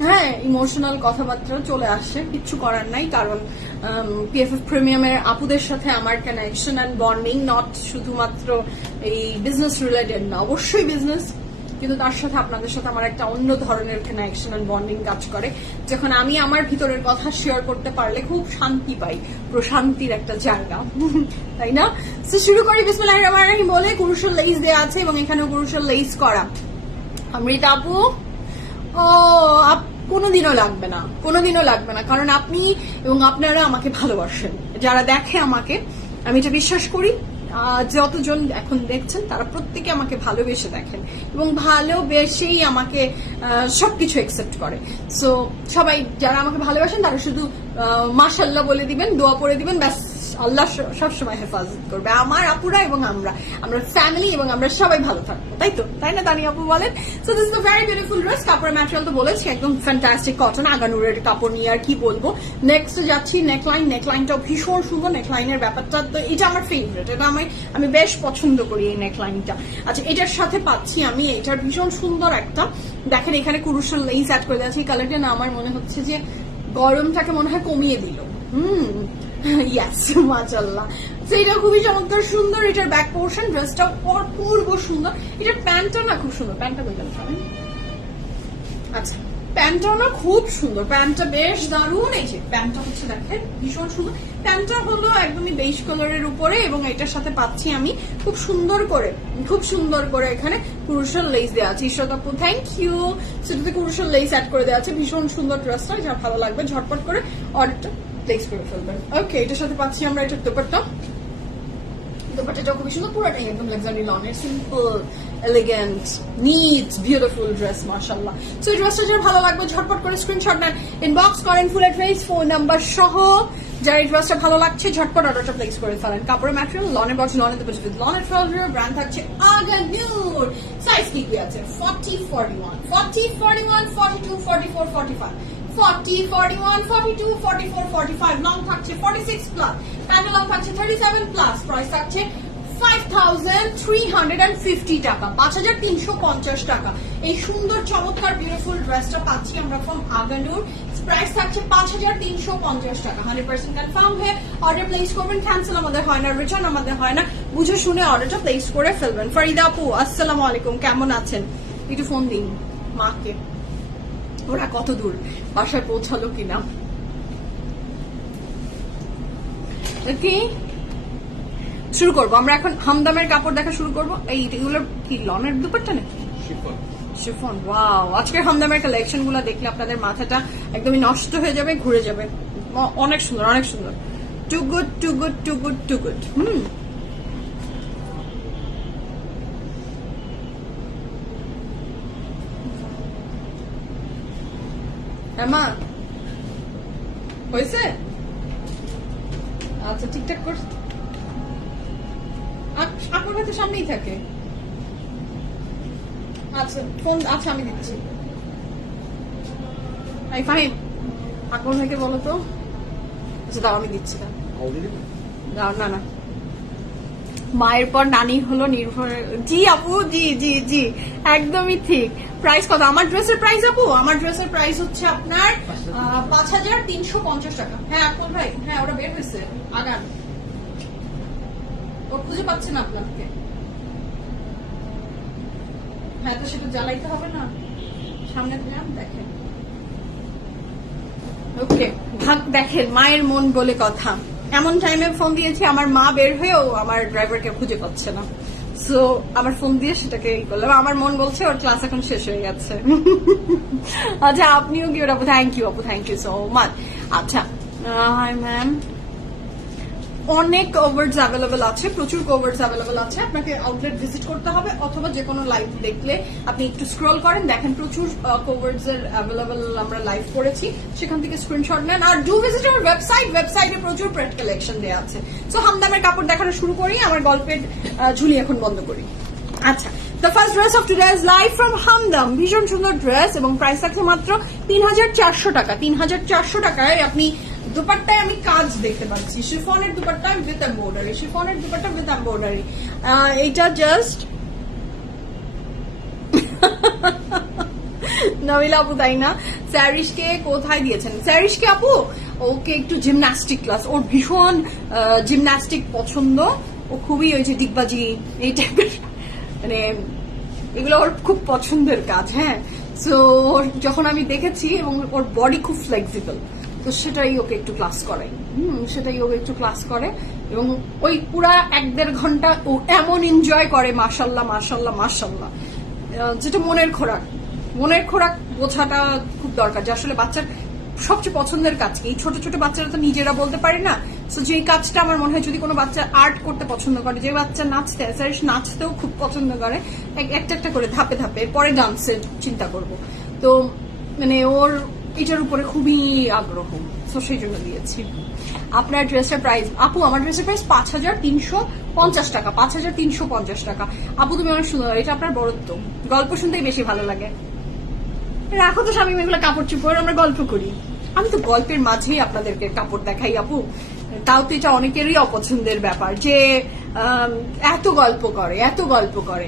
হ্যাঁ, ইমোশনাল কথাবার্তা চলে আসছে, কিচ্ছু করার নাই, কারণ পিএফএফ প্রিমিয়ামের আপুদের সাথে আমার কানেকশন অ্যান্ড বন্ডিং নট শুধুমাত্র এই বিজনেস রিলেটেড না, অবশ্যই বিজনেস, কিন্তু তার সাথে আপনাদের সাথে আমার একটা অন্য ধরনের কানেকশন এন্ড বন্ডিং কাজ করে, যখন আমি আমার ভিতরের কথা শেয়ার করতে পারলে খুব শান্তি পাই, প্রশান্তির একটা জায়গা, তাই না? তো শুরু করি বিসমিল্লাহির রহমানির রহিম বলে। কুরুশের লেস দেওয়া আছে এবং এখানেও কুরুশের লেস করা। অমৃতা আপু, ও কোনোদিনও লাগবে না, কোনোদিনও লাগবে না, কারণ আপনি এবং আপনারা আমাকে ভালোবাসেন, যারা দেখে আমাকে, আমি এটা বিশ্বাস করি। যতজন এখন দেখছেন তারা প্রত্যেকে আমাকে ভালোবেসে দেখেন এবং ভালোবেসেই আমাকে সবকিছু একসেপ্ট করে। সো সবাই যারা আমাকে ভালোবাসেন তারা শুধু মাশাআল্লাহ বলে দিবেন, দোয়া করে দিবেন, ব্যাস, আল্লাহ সবসময় হেফাজত করবে। আমার আপুরা এবং আমরা ফ্যামিলি এবং আমরা সবাই ভালো থাকবো, তাই তো, তাই না দানি আপু বলেন? So this is a very beautiful dress. কাপড়ের ম্যাটেরিয়াল তো বলেছি একদম ফ্যান্টাস্টিক কটন, আগানুরের কাপড় নিয়ে আর কি বলবো। নেক্সট যাচ্ছি নেকলাইন। নেকলাইনটাও ভীষণ সুন্দর, নেকলাইনের ব্যাপারটা তো এটা আমার ফেভারিট, এটা আমি বেশ পছন্দ করি এই নেকলাইনটা। আচ্ছা, এটার সাথে পাচ্ছি আমি এটার ভীষণ সুন্দর একটা, দেখেন এখানে কুরুশের লেস অ্যাড করে দিয়েছে। এই কালারটা না আমার মনে হচ্ছে যে গরমটাকে মনে হয় কমিয়ে দিল। ইয়াস, মাশাআল্লাহ। এটা খুবই চমৎকার সুন্দর। এটার ব্যাক পোর্শন, ড্রেসটা অপূর্ব সুন্দর। এটার প্যান্টটা না খুব সুন্দর, প্যান্টটা বলতে পারেন। আচ্ছা, প্যান্টটাও না খুব সুন্দর, প্যান্টটা বেশ দারুণ। এই যে প্যান্টটা হচ্ছে দেখেন ভীষণ সুন্দর। প্যান্টটা হলো একদমই বেজ কালারের উপরে এবং এটার সাথে পাচ্ছি আমি খুব সুন্দর করে এখানে কুরুশের লেস দেওয়া আছে। ঈশ্বর আপু থ্যাংক ইউ। সেটাতে কুরুশের লেস অ্যাড করে দেওয়া আছে। ভীষণ সুন্দর ড্রেসটা, যা ভালো লাগবে ঝটপট করে অর্ডারটা প্লেস করে ফেলবেন। ওকে, এটার সাথে পাচ্ছি আমরা এটার দোপাট্টাটা খুবই সুন্দর, পুরোটাই একদম লাক্সারি লনের, simple, elegant, neat, beautiful dress, মাশাআল্লাহ। সো এই ড্রেসটা যার ভালো লাগবে ঝটপট করে স্ক্রিনশট নেন, ইনবক্স করেন ফুল অ্যাড্রেস, ফোন নাম্বার সহ। যার এই ড্রেসটা ভালো লাগছে ঝটপট অর্ডারটা প্লেস করে ফেলেন। কাপড়ের ম্যাটেরিয়াল লনের বক্স, লনের দুপাট্টা উইথ লনের ট্রাউজার, ব্র্যান্ড থাকছে আগানুর। সাইজ কি কি আছে? 40, 41, 40, 41, 42, 44, 45, 40, 41, 42, 44, 45, লং থাকছে 46 প্লাস, প্যান্ট লং থাকছে 37 প্লাস, প্রাইস থাকছে 5,350 টাকা, 5,350 টাকা। এই সুন্দর চমৎকার বিউটিফুল ড্রেসটা পাচ্ছি আমরা ফ্রম আগানুর। প্রাইস থাকছে 5,350 টাকা। 100% কনফার্ম হয়ে অর্ডার প্লেস করবেন। ক্যান্সেল আমাদের হয় না, রিটার্ন আমাদের হয় না, বুঝে শুনে অর্ডারটা প্লেস করে ফেলবেন। ফরিদা আপু আসসালামু আলাইকুম, কেমন আছেন? একটু ফোন দিন মাকে, ওরা কত দূর, বাসায় পৌঁছালো কিনা। ওকে, শুরু করবো আমরা এখন। হামদামের কাপড় দেখা শুরু করবো। এইগুলো কি লনের দুপাট্টা নাকি শিফন? ওয়াও, আজকের হামদামের কালেকশন গুলো দেখলে আপনাদের মাথাটা একদমই নষ্ট হয়ে যাবে, ঘুরে যাবে। অনেক সুন্দর, অনেক সুন্দর। Too good, too good, too good, too good. হ্যাঁ মা, হয়েছে? আচ্ছা, ঠিকঠাক কর। আপনার হয়তো সামনেই থাকে। আচ্ছা ফোন, আচ্ছা আমি দিচ্ছি। ফাহিম, আকবর ভাইকে বলো তো। আচ্ছা দাও, আমি দিচ্ছি। না না, মায়ের পর নানি হলো নির্ভর। জি আপু, জি জি জি, একদমই ঠিক। প্রাইস কত আমার ড্রেসের প্রাইস আপু? আমার ড্রেসের প্রাইস হচ্ছে আপনার 5,350 টাকা। হ্যাঁ আপু ভাই, হ্যাঁ ওটা বের হয়েছে, আগান। ও খুঁজে পাচ্ছে না আপনাকে। হ্যাঁ তো সেটা জ্বালাইতে হবে না, সামনে দিলাম দেখেন। ওকে, ভাগ দেখেন, মায়ের মন বলে কথা। এমন টাইমে ফোন দিয়েছি আমার মা বের হয়েও আমার ড্রাইভারকে খুঁজে পাচ্ছে না, সো আমার ফোন দিয়ে সেটাকে ই করলাম। আমার মন বলছে ওর ক্লাস এখন শেষ হয়ে গেছে। আচ্ছা আপনিও কি ওটা? থ্যাংক ইউ আপু, থ্যাংক ইউ সো মাচ। আচ্ছা হাই ম্যাম, অনেক কভার্স অ্যাভেলেবল আছে, প্রচুর কভার্স অ্যাভেলেবল আছে। আপনাকে আউটলেট ভিজিট করতে হবে অথবা যে কোনো লাইভ দেখলে আপনি একটু স্ক্রল করেন, দেখেন প্রচুর কভার্স এর অ্যাভেলেবল আমরা লাইভ করেছি, সেখান থেকে স্ক্রিনশট নেন। আর ডু ভিজিট আওয়ার ওয়েবসাইট, ওয়েবসাইটে প্রচুর প্রেড কালেকশন দেওয়া আছে। সো হামদামের কাপড় দেখানো শুরু করি, আমার গল্পের ঝুলি এখন বন্ধ করি। আচ্ছা, the first dress of today is live from Humdum. ভীষণ সুন্দর ড্রেস এবং প্রাইস থাকছে মাত্র 3,400 টাকা। 3,400 টাকায় আপনি দুপাট্টায় আমি কাজ দেখতে পাচ্ছি, শিফনের দুপাট্টা উইথ এমব্রয়ডারি, শিফনের দুপাট্টা উইথ এমব্রয়ডারি। এইটা জাস্ট নবিলা আপু তাই না? স্যারিশকে কোথায় দিয়েছেন? স্যারিশকে আপু ওকে একটু জিমন্যাস্টিক ক্লাস, ওর ভীষণ জিমন্যাস্টিক পছন্দ, ও খুবই ওই যে ডিগবাজি এই টাইপের, মানে এগুলো ওর খুব পছন্দের কাজ। হ্যাঁ, সো যখন আমি দেখেছি এবং ওর বডি খুব ফ্লেক্সিবল, তো সেটাই ওকে একটু ক্লাস করাই। সেটাই ওকে একটু ক্লাস করে এবং ওই পুরা 1-1.5 ঘন্টা ও এমন এনজয় করে, মাশাল্লাহ মাশাল্লাহ মাশাল্লাহ, যেটা মনের খোরাক। মনের খোরাক বোঝাটা খুব দরকার, যে আসলে বাচ্চার সবচেয়ে পছন্দের কাজ কি। এই ছোট ছোট বাচ্চারা তো নিজেরা বলতে পারে না, তো যে কাজটা আমার মনে হয় যদি কোনো বাচ্চা আর্ট করতে পছন্দ করে, যে বাচ্চা নাচতেও খুব পছন্দ করে, একটা একটা করে ধাপে ধাপে, পরে ডান্সের চিন্তা করব। তো মানে ওর এটার উপরে খুবই আগ্রহ, তো সেই জন্য দিয়েছি। আপনার ড্রেসের প্রাইস আপু? আমার ড্রেসের প্রাইস 5,350 টাকা। 5,350 টাকা। আপু তুমি অনেক সুন্দর, এটা আপনার বড়ত্ব, গল্প শুনতেই বেশি ভালো লাগে। রাখো তো স্বামী, এগুলো কাপড় চুপড় আমরা গল্প করি। আমি তো গল্পের মাঝেই আপনাদেরকে কাপড় দেখাই আপু। তাও তো এটা অনেকেরই অপছন্দের ব্যাপার যে এত গল্প করে, এত গল্প করে।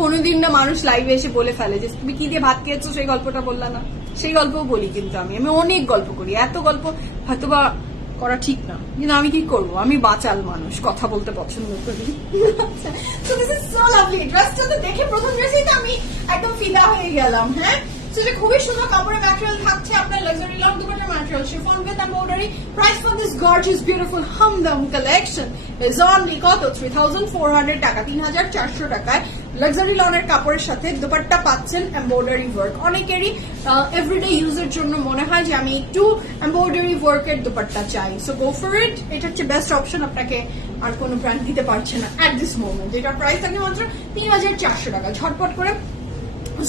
কোনোদিন না মানুষ লাইভে এসে বলে ফেলে যে তুমি কি দিয়ে ভাত খেয়েছো, সেই গল্পটা বললা না। সেই গল্পও বলি, কিন্তু আমি অনেক গল্প করি। এত গল্প হয়তোবা করা ঠিক না, কিন্তু আমি কি করবো, আমি বাচাল মানুষ, কথা বলতে পছন্দ করি। So this is so lovely. ড্রেসটা তো দেখে প্রথম ড্রেসেই তো আমি একদম ফিদা হয়ে গেলাম। হ্যাঁ, সেটা খুবই সুন্দর কাপড়ের ম্যাটেরিয়াল থাকছে, আপনার লাক্সারি লং দুপাট্টার material, chiffon with embroidery. Price for this gorgeous beautiful Hamdam collection is only কত? 3,400 টাকা। 3,400 টাকায় লাক্সারি লনের কাপড়ের সাথে দুপাট্টা পাচ্ছেন এমব্রয়ডারি ওয়ার্ক। অনেকেরই এভরিডে ইউজের জন্য মনে হয় যে আমি একটু এমব্রয়ডারি ওয়ার্কের দুপাট্টা চাই, সো গো ফর ইট। এটা হচ্ছে বেস্ট অপশন, আপনাকে আর কোনো ব্র্যান্ড দিতে পারছে না এট দিস মোমেন্ট। এটার প্রাইস থাকে মাত্র 3,400 টাকা। ঝটপট করে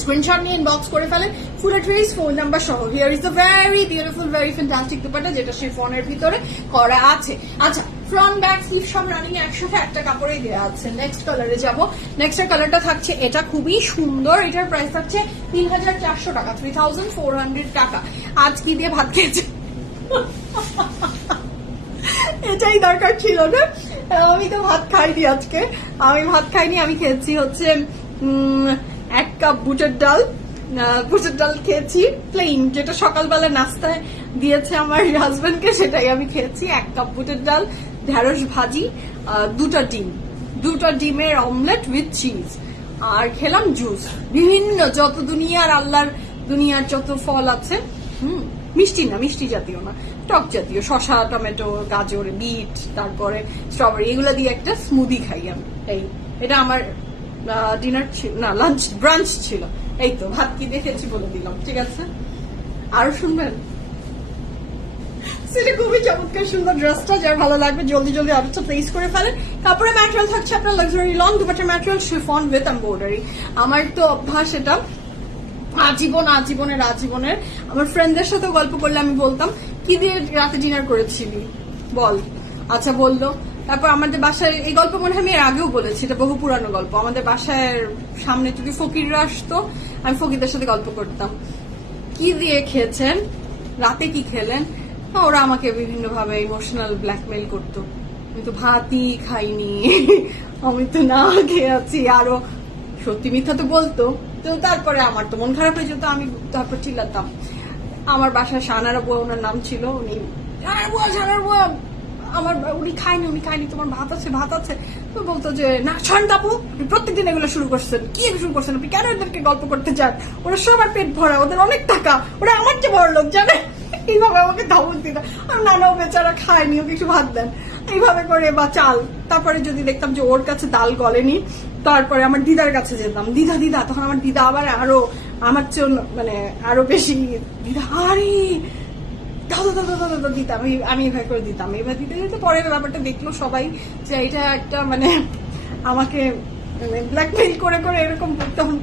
স্ক্রিনশট নিয়ে ইনবক্স করে ফেলেন, ফুল অ্যাড্রেস, ফোন নাম্বার সহ। Here is the very beautiful, very fantastic dupatta, যেটা শিফনের ভিতরে করা আছে। আচ্ছা, ফ্রন্ট ব্যাক স্লিভ সব রানিং একসাথে একটা কাপড়ে দেওয়া আছে। নেক্সট কালারে যাব। নেক্সট কালারটা থাকছে এটা খুবই সুন্দর, এটার প্রাইস থাকছে 3,400 টাকা। 3,400 টাকা। আজ কি দিয়ে ভাত খেয়েছে? এটাই দরকার ছিল না। আমি তো ভাত খাইনি আজকে, আমি ভাত খাইনি। আমি খেয়েছি হচ্ছে 1 কাপ বুটের ডাল। বুটের ডাল খেয়েছি প্লেন, যেটা সকালবেলা নাস্তায় দিয়েছে আমার হাজবেন্ডকে, সেটাই আমি খেয়েছি। 1 কাপ বুটের ডাল, ঢেঁড়স ভাজি, 2টা ডিম, 2টা ডিমের অমলেট উইথ চিজ, আর খেলাম জুস। বিভিন্ন যত দুনিয়ার যত ফল আছে, মিষ্টি না, মিষ্টি জাতীয় না, টক জাতীয়, শসা, টমেটো, গাজর, বিট, তারপরে স্ট্রবেরি, এগুলো দিয়ে একটা স্মুদি খাই আমি। এটা আমার ডিনার ছিল না, লাঞ্চ ব্রাঞ্চ ছিল। এই তো ভাত কি দেখেছি বলে দিলাম, ঠিক আছে? আরো শুনবেন? সেটা খুবই চমৎকার সুন্দর ড্রেসটা, যার ভালো লাগবে জলদি জলদি অর্ডারটা প্লেস করে ফেলেন। কাপড়ের ম্যাটেরিয়াল থাকছে আপনার লাক্সারি লং দুপাট্টার ম্যাটেরিয়াল, শিফন উইথ এমব্রয়ডারি। আমার তো অভ্যাস এটা আজীবনের। আমার ফ্রেন্ডদের সাথে গল্প করলে আমি বলতাম কি দিয়ে রাতে ডিনার করেছিলি বল, আচ্ছা বললো। তারপর আমাদের বাসায় এই গল্প মনে হয় আমি এর আগেও বলেছি, এটা বহু পুরানো গল্প। আমাদের বাসায় সামনে যদি ফকিররা আসতো, আমি ফকিরদের সাথে গল্প করতাম, কি দিয়ে খেয়েছেন, রাতে কি খেলেন। ওরা আমাকে বিভিন্ন ভাবে ইমোশনাল ব্ল্যাকমেইল করতো, আমি তো ভাতই খাইনি, আমি তো না খেয়ে আছি। আরো সত্যি মিথ্যা তো বলতো, তো তারপরে আমার তো মন খারাপ হয়ে যেত, আমি তারপর চিল্লাতাম। আমার বাসায় সানারা বুয়া ওনার নাম ছিল, উনি সানারা বুয়া আমার উনি খায়নি, তোমার ভাত আছে। তো বলতো যে না শান্ত আপু, আপনি প্রত্যেকদিন এগুলো শুরু করছেন, কি শুরু করছেন আপনি, কেন এদেরকে গল্প করতে চান, ওরা সবার পেট ভরা, ওদের অনেক টাকা, ওরা আমার চেয়ে বড় লোক জানে, এইভাবে আমাকে ধমক দিত। আর নানাও বেচারা খায়নি, ওকে একটু ভাত দেন এইভাবে করে, বা চাল। তারপরে যদি দেখতাম যে ওর কাছে ডাল গলেনি, তারপরে আমার দিদার কাছে যেতাম, দিদা, তখন আমার দিদা আবার আরো আমার চেয়ে মানে আরো বেশি, দিদা আরে দাদা দিতাম, আমি এভাবে করে দিতাম, এবার দিতে দিতে পরে ব্যাপারটা দেখলো সবাই যে এটা একটা মানে আমাকে ব্ল্যাকমেইল করে করে এরকম তখন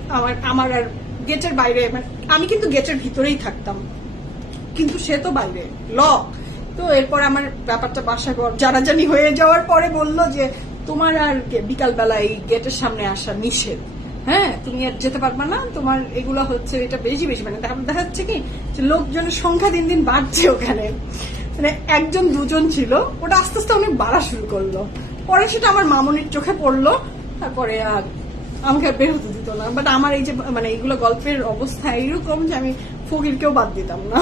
আমার আর গেটের বাইরে, মানে আমি কিন্তু গেটের ভিতরেই থাকতাম, কিন্তু সে তো বাইরে লক। তো এরপর আমার ব্যাপারটা বাসা জানাজানি হয়ে যাওয়ার পরে বললো যে তোমার আর বিকাল বেলা এই গেটের সামনে আসা নিষেধ, হ্যাঁ তুমি আর যেতে পারবে না, তোমার এগুলো হচ্ছে এটা বেশি মানে দেখা যাচ্ছে কি যে লোকজনের সংখ্যা দিন দিন বাড়ছে ওখানে, মানে একজন দুজন ছিল, ওটা আস্তে আস্তে অনেক বাড়া শুরু করলো। পরে সেটা আমার মামনির চোখে পড়লো, তারপরে আর আমাকে আর বের হতে দিত না। বাট আমার এই যে মানে এইগুলো গল্পের অবস্থা এইরকম যে আমি ফকিরকেও বাদ দিতাম না।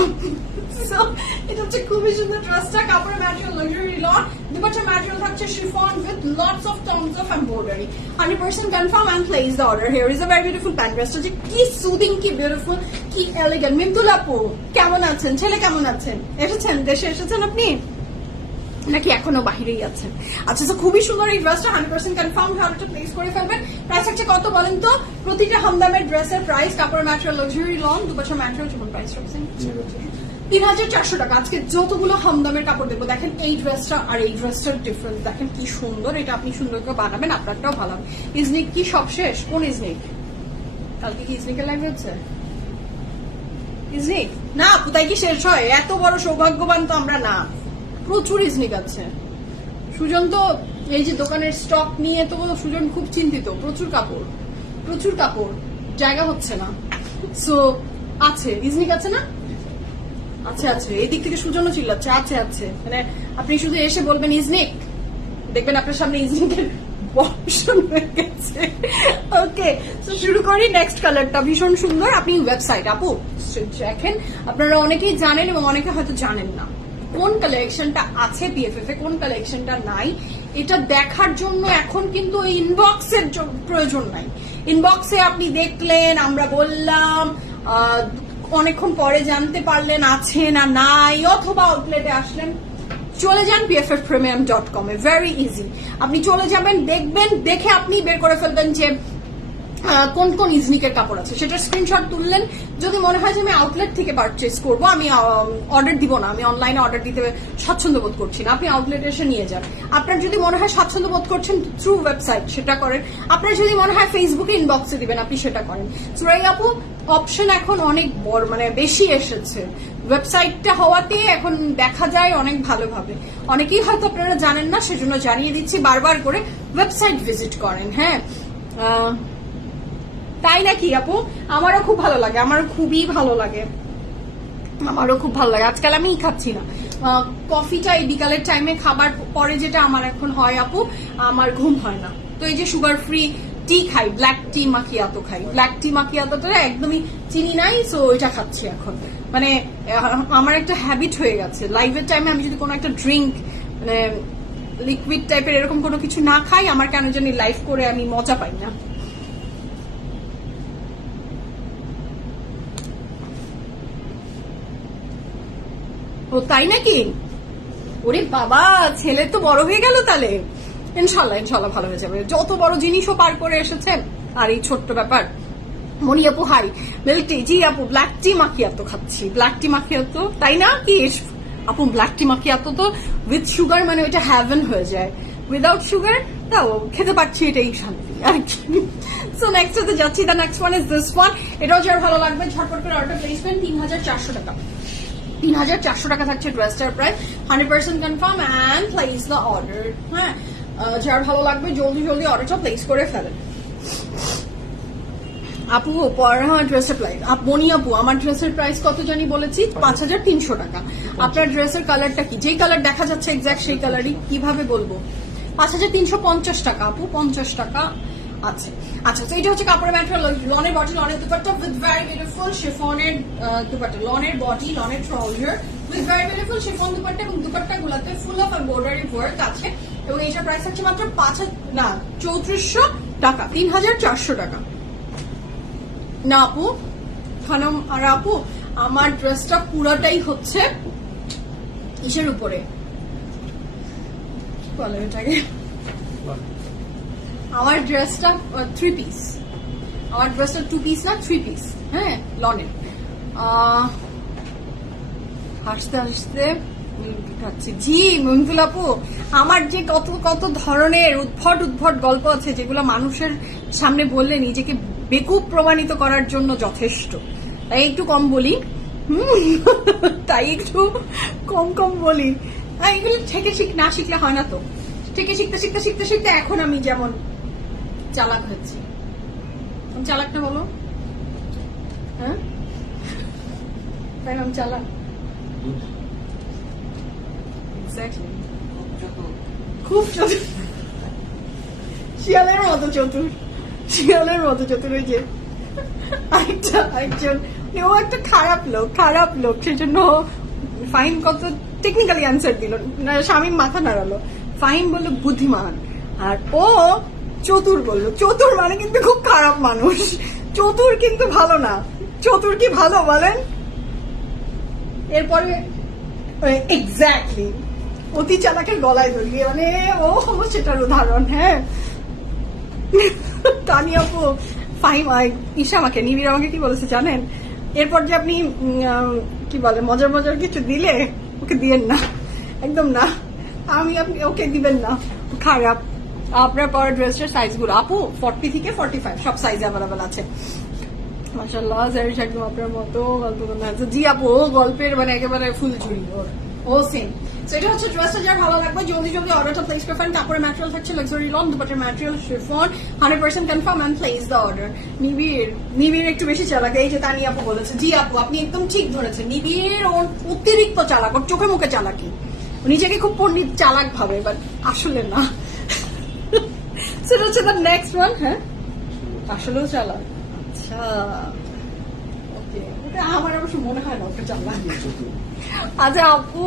So, এটা হচ্ছে খুবই সুন্দর ড্রেসটা, কাপড়ের ম্যাটেরিয়াল লাক্সারি লট, দুপাট্টার ম্যাটেরিয়াল থাকছে chiffon with lots of terms of embroidery, 100% confirm and place the order. Here is a very beautiful pant. ড্রেসটা যে কি সুদিং, কি বিউটিফুল, কি এলিগেন্ট। মিমতুল আপু কেমন আছেন, ছেলে কেমন আছেন, এসেছেন দেশে এসেছেন আপনি নাকি এখনো বাহিরেই আছেন? আচ্ছা, তো খুবই সুন্দর এই ড্রেসটা, 100% কনফার্ম, অর্ডারটা প্লেস করে ফেলবেন। প্রাইস হচ্ছে কত বলেন তো? প্রতিটা হামদামের ড্রেসের প্রাইস, কাপড়ের ম্যাটেরিয়াল লাক্সারি লন, দুপাশা ম্যাটেরিয়াল যেমন প্রাইস রাখছেন 3400 টাকা। আজকে যতগুলো হামদামের কাপড় দেখবো, দেখেন এই ড্রেসটা আর এই ড্রেসটার ডিফারেন্স দেখেন কি সুন্দর। এটা আপনি সুন্দর করে বানাবেন, আপনারটাও ভালো হবে। ইজনিক কি সব শেষ? কোন ইজনিক? কালকে কি ইজনিকের লাইভ হচ্ছে? ইজনিক না কোথায় কি শেষ হয়? এত বড় সৌভাগ্যবান তো আমরা না, প্রচুর ইজনিক আছে। সুজন তো এই যে দোকানের স্টক নিয়ে তো সুজন খুব চিন্তিত, প্রচুর কাপড় জায়গা হচ্ছে না। সো আছে ইজনিক, আছে না? আছে এই দিক থেকে সুজনও চিল্লাচ্ছে আছে। মানে আপনি শুধু এসে বলবেন ইজনিক, দেখবেন আপনার সামনে ইজনিকের বর্ষণ হয়ে গেছে। ওকে, তো শুরু করি। নেক্সট কালারটা ভীষণ সুন্দর। আপনি ওয়েবসাইট আপু দেখেন, আপনারা অনেকেই জানেন এবং অনেকে হয়তো জানেন না কোন কালেকশনটা আছে পিএফএফ এ, কোন কালেকশনটা নাই। এটা দেখার জন্য এখন কিন্তু ইনবক্সের প্রয়োজন নাই। ইনবক্সে আপনি দেখলেন, আমরা বললাম, অনেকক্ষণ পরে জানতে পারলেন আছে না নাই, অথবা আউটলেটে আসলেন, চলে যান pffpremium.com এ, ভেরি ইজি। আপনি চলে যাবেন, দেখবেন, দেখে আপনি বের করে ফেলবেন যে কোন কোন ইজনিকের কাপড় আছে, সেটা স্ক্রিনশট তুললেন। যদি মনে হয় যে আমি আউটলেট থেকে পারচেজ করবো, আমি অর্ডার দিব না, আমি অনলাইনে অর্ডার দিতে স্বাচ্ছন্দ্য বোধ করছি না, আপনি আউটলেটে এসে নিয়ে যান। আপনার যদি মনে হয় স্বাচ্ছন্দ্য বোধ করছেন থ্রু ওয়েবসাইট, সেটা করেন। আপনার যদি মনে হয় ফেসবুকে ইনবক্সে দিবেন, আপনি সেটা করেন। সুরাই আপু অপশন এখন অনেক বড়, মানে বেশি এসেছে। ওয়েবসাইটটা হওয়াতে এখন দেখা যায় অনেক ভালোভাবে। অনেকেই হয়তো আপনারা জানেন না, সেজন্য জানিয়ে দিচ্ছি, বারবার করে ওয়েবসাইট ভিজিট করেন। হ্যাঁ, তাই নাকি আপু? আমারও খুব ভালো লাগে, আমারও খুব ভালো লাগে। আজকাল আমি খাচ্ছি না কফিটা, এই বিকালের টাইমে খাবার পরে যেটা আমার এখন হয় আপু, আমার ঘুম হয় না। তো এই যে সুগার ফ্রি টি খাই, ব্ল্যাক টি মাকিয়াতো খাই। ব্ল্যাক টি মাকিয়াতোটা একদমই চিনি নাই, সো ওইটা খাচ্ছি এখন। মানে আমার একটা হ্যাবিট হয়ে গেছে, লাইভের টাইমে আমি যদি কোনো একটা ড্রিঙ্ক, মানে লিকুইড টাইপের এরকম কোনো কিছু না খাই, আমার কেন জানি লাইভ করে আমি মজা পাই না। ও তাই নাকি? ওরে বাবা, ছেলে তো বড় হয়ে গেল তাহলে। ইনশাল্লাহ ভালো হয়ে যাবে। যত বড় জিনিসও পার করে এসেছেন, আর এই ছোট্ট ব্যাপার। মনি আপু হাই, মিল্ক টি, জি আপু ব্ল্যাক টি মাকিয়াতো খাচ্ছি। ব্ল্যাক টি মাকিয়াতো, তাই না কি আপু? ব্ল্যাক টি মাকিয়াতো তো উইথ সুগার, মানে ওইটা হ্যাভেন হয়ে যায়। উইদাউট সুগার তাও খেতে পারছি, এটাই শান্তি আর কি। সো নেক্সট হতে যাচ্ছি, the next one is this one. এটাও যার ভালো লাগবে ঝটপট করে অর্ডার প্লেসমেন্ট। 3400 টাকা, 3400 টাকা থাকছে ড্রেসটার price, 100% confirm and place the order. হ্যাঁ, যার ভালো লাগবে জলদি অর্ডারটা প্লেস করে ফেলেন। আপু আমার ড্রেসের প্রাইস মনি আপু আমার ড্রেসের প্রাইস কত জানি বলেছি 5,300 টাকা। আপনার ড্রেসের কালারটা কি? যেই কালার দেখা যাচ্ছে এক্সাক্ট সেই কালারই কিভাবে বলবো? 5,350 টাকা আপু, 50 টাকা আছে। আচ্ছা, তো এটা হচ্ছে কাপড়ের ম্যাটেরিয়াল, লনের বডি, লনের দুপাট্টা উইথ ভেরি বিউটিফুল শিফনের দুপাট্টা, লনের বডি, লনের trouser with very beautiful chiffon dupatta, এবং দুপাট্টা গুলাতে ফুল অফ এমব্রয়ডারি ওয়ার্ক আছে, এবং এইটার প্রাইস হচ্ছে মাত্র 3,400 টাকা, 3,400 টাকা। না আপু, খানম আর আপু আমার ড্রেসটা পুরোটাই হচ্ছে ইসের উপরে, বলো এটাকে, আমার ড্রেসটা 3 পিস, আমার ড্রেসটা 2 পিস না 3 পিস, হ্যাঁ লনের। হাসতে হাসতে খাচ্ছি। জি মঞ্জুল আপু, আমার যে কত কত ধরনের উদ্ভট উদ্ভট গল্প আছে যেগুলো মানুষের সামনে বললে নিজেকে বেকুব প্রমাণিত করার জন্য যথেষ্ট, তাই একটু কম বলি। তাই একটু কম কম বলি। এগুলো থেকে না শিখলে হয় না তো, থেকে শিখতে শিখতে শিখতে শিখতে এখন আমি যেমন চালাক হচ্ছি। চালাক না বলো? হ্যাঁ তাই আমি চালাক। খুব চতুর, শিয়ালের মতো চতুর, শিয়ালের মতো চতুর। ওই যে আরেকজন ও একটা খারাপ লোক, সেই জন্য ফাহিম কত টেকনিক্যালি অ্যান্সার দিল, স্বামী মাথা নাড়ালো, ফাহিম বললো বুদ্ধিমান, আর ও চতুর বললো। চতুর মানে কিন্তু খুব খারাপ মানুষ, চতুর কিন্তু ভালো না। চতুর কি ভালো বলেন? এরপরে এক্স্যাক্টলি অতি চালাকের গলায় ধরিয়ে, মানে ও সেটার উদাহরণ। হ্যাঁ তানিয়া আপু, ফাহিম ঈশা আমাকে, নিবিড় আমাকে কি বলেছে জানেন? এরপর যে আপনি কি বলে মজার মজার কিছু দিলে ওকে দিয়েন না, একদম না। আপনি ওকে দিবেন না, খারাপ। আপনার পরে ড্রেসের সাইজ গুলো আপু 40 থেকে 45 সব সাইজ অ্যাভেলেবেল আছে। মাশাআল্লাহ, জারিশ একদম আপনার মতো গল্প করতে। জি আপু, ও গল্পের মানে একেবারে ফুল ঝুড়ি ওর, ও সেম। সেটা হচ্ছে ড্রেসটা যার ভালো লাগবে জলদি জলদি অর্ডারটা প্লেস করে ফেলেন। কাপড়ের ম্যাটেরিয়াল থাকছে লাক্সারি লন, দুপাটের material chiffon, 100% confirm and place the order. নিবিড় একটু বেশি চালাক, এই যে তানি আপু বলেছে। জি আপু, আপনি একদম ঠিক ধরেছেন, নিবিড় ওর অতিরিক্ত চালাক, ওর চোখে মুখে চালাকি, নিজেকে খুব পণ্ডিত চালাক ভাবে, বাট আসলে না। সেটা হচ্ছে দ্য নেক্সট ওয়ান। হ্যাঁ আসলেও চালাক। আচ্ছা ওকে, ওটা আমার অবশ্য মনে হয় না ওটা চালাক। আচ্ছা আপু,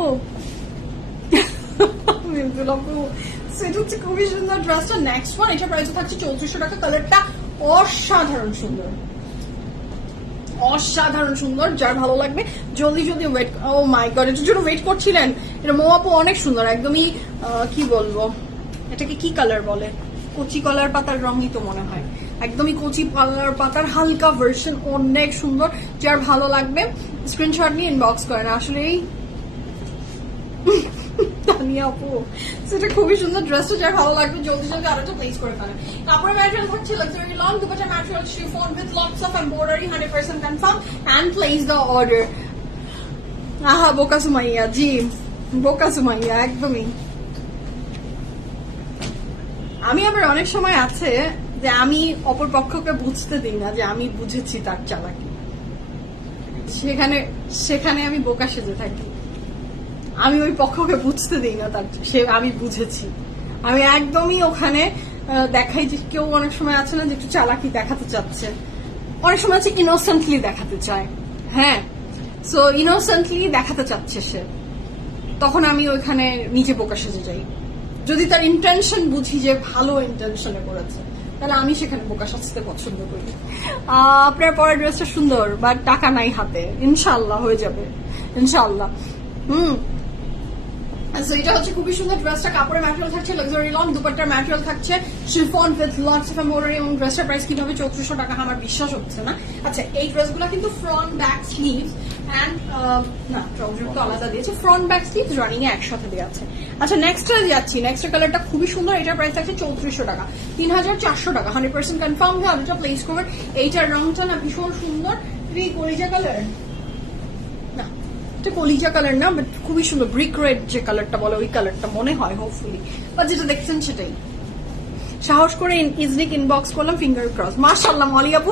সেটা হচ্ছে খুবই সুন্দর ড্রেসটা। নেক্সট ওয়ান, এটা প্রাইস থাকছে 3,400 টাকা। কালারটা অসাধারণ সুন্দর, অসাধারণ সুন্দর। যার ভালো লাগবে জলদি জলদি ওয়েট। ও মাই গড, এটার জন্য ওয়েট করছিলেন? এটা মো আপু অনেক সুন্দর, একদমই কি বলবো এটাকে, কি কালার বলে, কচি কলার পাতার রঙই তো মনে হয়, একদমই কচি কলার পাতার হালকা ভার্সন, অনেক সুন্দর। যার ভালো লাগবে স্ক্রিনশট নিয়ে ইনবক্স করেন। আসলে এই তানিয়া আপু, সেটা খুবই সুন্দর ড্রেসটা, যার ভালো লাগবে জলদি জলদি অর্ডারটা প্লেস করে ফেলেন। কাপড়ের ম্যাটেরিয়াল থাকছে luxury lawn, dupatta material chiffon with lots of embroidery, 100% confirm and place the order. আহা বোকা সুমাইয়া, জি বোকা সুমাইয়া একদমই। আমি আবার অনেক সময় আছে যে আমি অপর পক্ষকে বুঝতে দিই না যে আমি বুঝেছি তার চালাকি, সেখানে আমি বোকা সেজে থাকি। আমি ওই পক্ষকে বুঝতে দিই না তার আমি বুঝেছি। আমি একদমই ওখানে দেখাই যে কেউ অনেক সময় আছে না যে একটু চালাকি দেখাতে চাচ্ছে, অনেক সময় আছে ইনোসেন্টলি দেখাতে চায়। হ্যাঁ, সো ইনোসেন্টলি দেখাতে চাচ্ছে সে, তখন আমি ওইখানে নিজে বোকা সেজে যাই। যদি তার ইন্টেনশন বুঝি যে ভালো ইন্টেনশনে করেছে, তাহলে আমি সেখানে বোকা সাজতে পছন্দ করি। আপনার পরের ড্রেসটা সুন্দর, বাট টাকা নাই হাতে, ইনশাল্লাহ হয়ে যাবে, ইনশাল্লাহ। সো এটা হচ্ছে খুবই সুন্দর ড্রেসটা। কাপড়ের ম্যাটেরিয়াল থাকছে লাক্সারি লন, দুপাট্টার ম্যাটেরিয়াল থাকছে chiffon with lots of embroidery, এবং ড্রেসটার প্রাইস কিভাবে 3,400 টাকা আমার বিশ্বাস হচ্ছে না। আচ্ছা, এই ড্রেসগুলো কিন্তু ফ্রন্ট ব্যাক স্লিভস এন্ড না ট্রাউজার তো আলাদা দিয়েছে, ফ্রন্ট ব্যাক স্লিভস রানিং এ একসাথে দেওয়া আছে। আচ্ছা নেক্সটটা যাচ্ছি, নেক্সট কালারটা খুবই সুন্দর, এটার প্রাইস থাকছে 3,400 টাকা, 3,400 টাকা, 100% কনফার্ম হয়ে অর্ডারটা প্লেস করবেন। এইটার রংটা না ভীষণ সুন্দর, কলিজা কালার, না এটা কলিজা কালার না, বাট খুবই সুন্দর, ব্রিক রেড যে কালারটা বলে ওই কালারটা মনে হয় হোপফুলি, বা যেটা দেখছেন সেটাই। সাহস করে ইজনিক ইনবক্স করলাম, ফিঙ্গার ক্রস। মাশাআল্লাহ মলি আপু,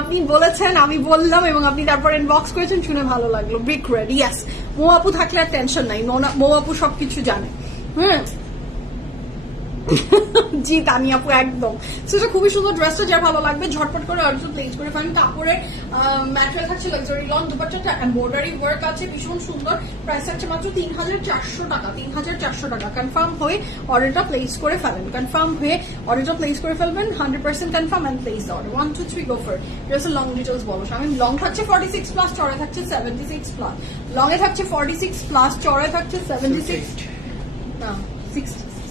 আপনি বলেছেন, আমি বললাম এবং আপনি তারপর ইনবক্স করেছেন, শুনে ভালো লাগলো। Brick red, yes. মো আপু থাকলে আর টেনশন নাই, মো আপু সবকিছু জানে। জি তানি আপু একদম। সেটা খুবই সুন্দর, ড্রেসটা যার ভালো লাগবে ঝটপট করে অর্ডার প্লেস করে ফেলেন। কাপড়ের ম্যাটেরিয়াল থাকছে লাক্সারি লন, দুপাট্টাটা এমব্রয়ডারি ওয়ার্ক আছে, ভীষণ সুন্দর। প্রাইস থাকছে মাত্র ৩,৪০০ টাকা, ৩,৪০০ টাকা। কনফার্ম হয়ে অর্ডারটা প্লেস করে ফেলেন, কনফার্ম হয়ে অর্ডারটা প্লেস করে ফেলবেন। 100% confirm and place the order. 1 2 3 go for ড্রেসের লং ডিটেলস বলো। আমি লং থাকছে 46+, চড়ে থাকছে 76+। লং এ থাকছে 46+, চড়ে থাকছে 76 না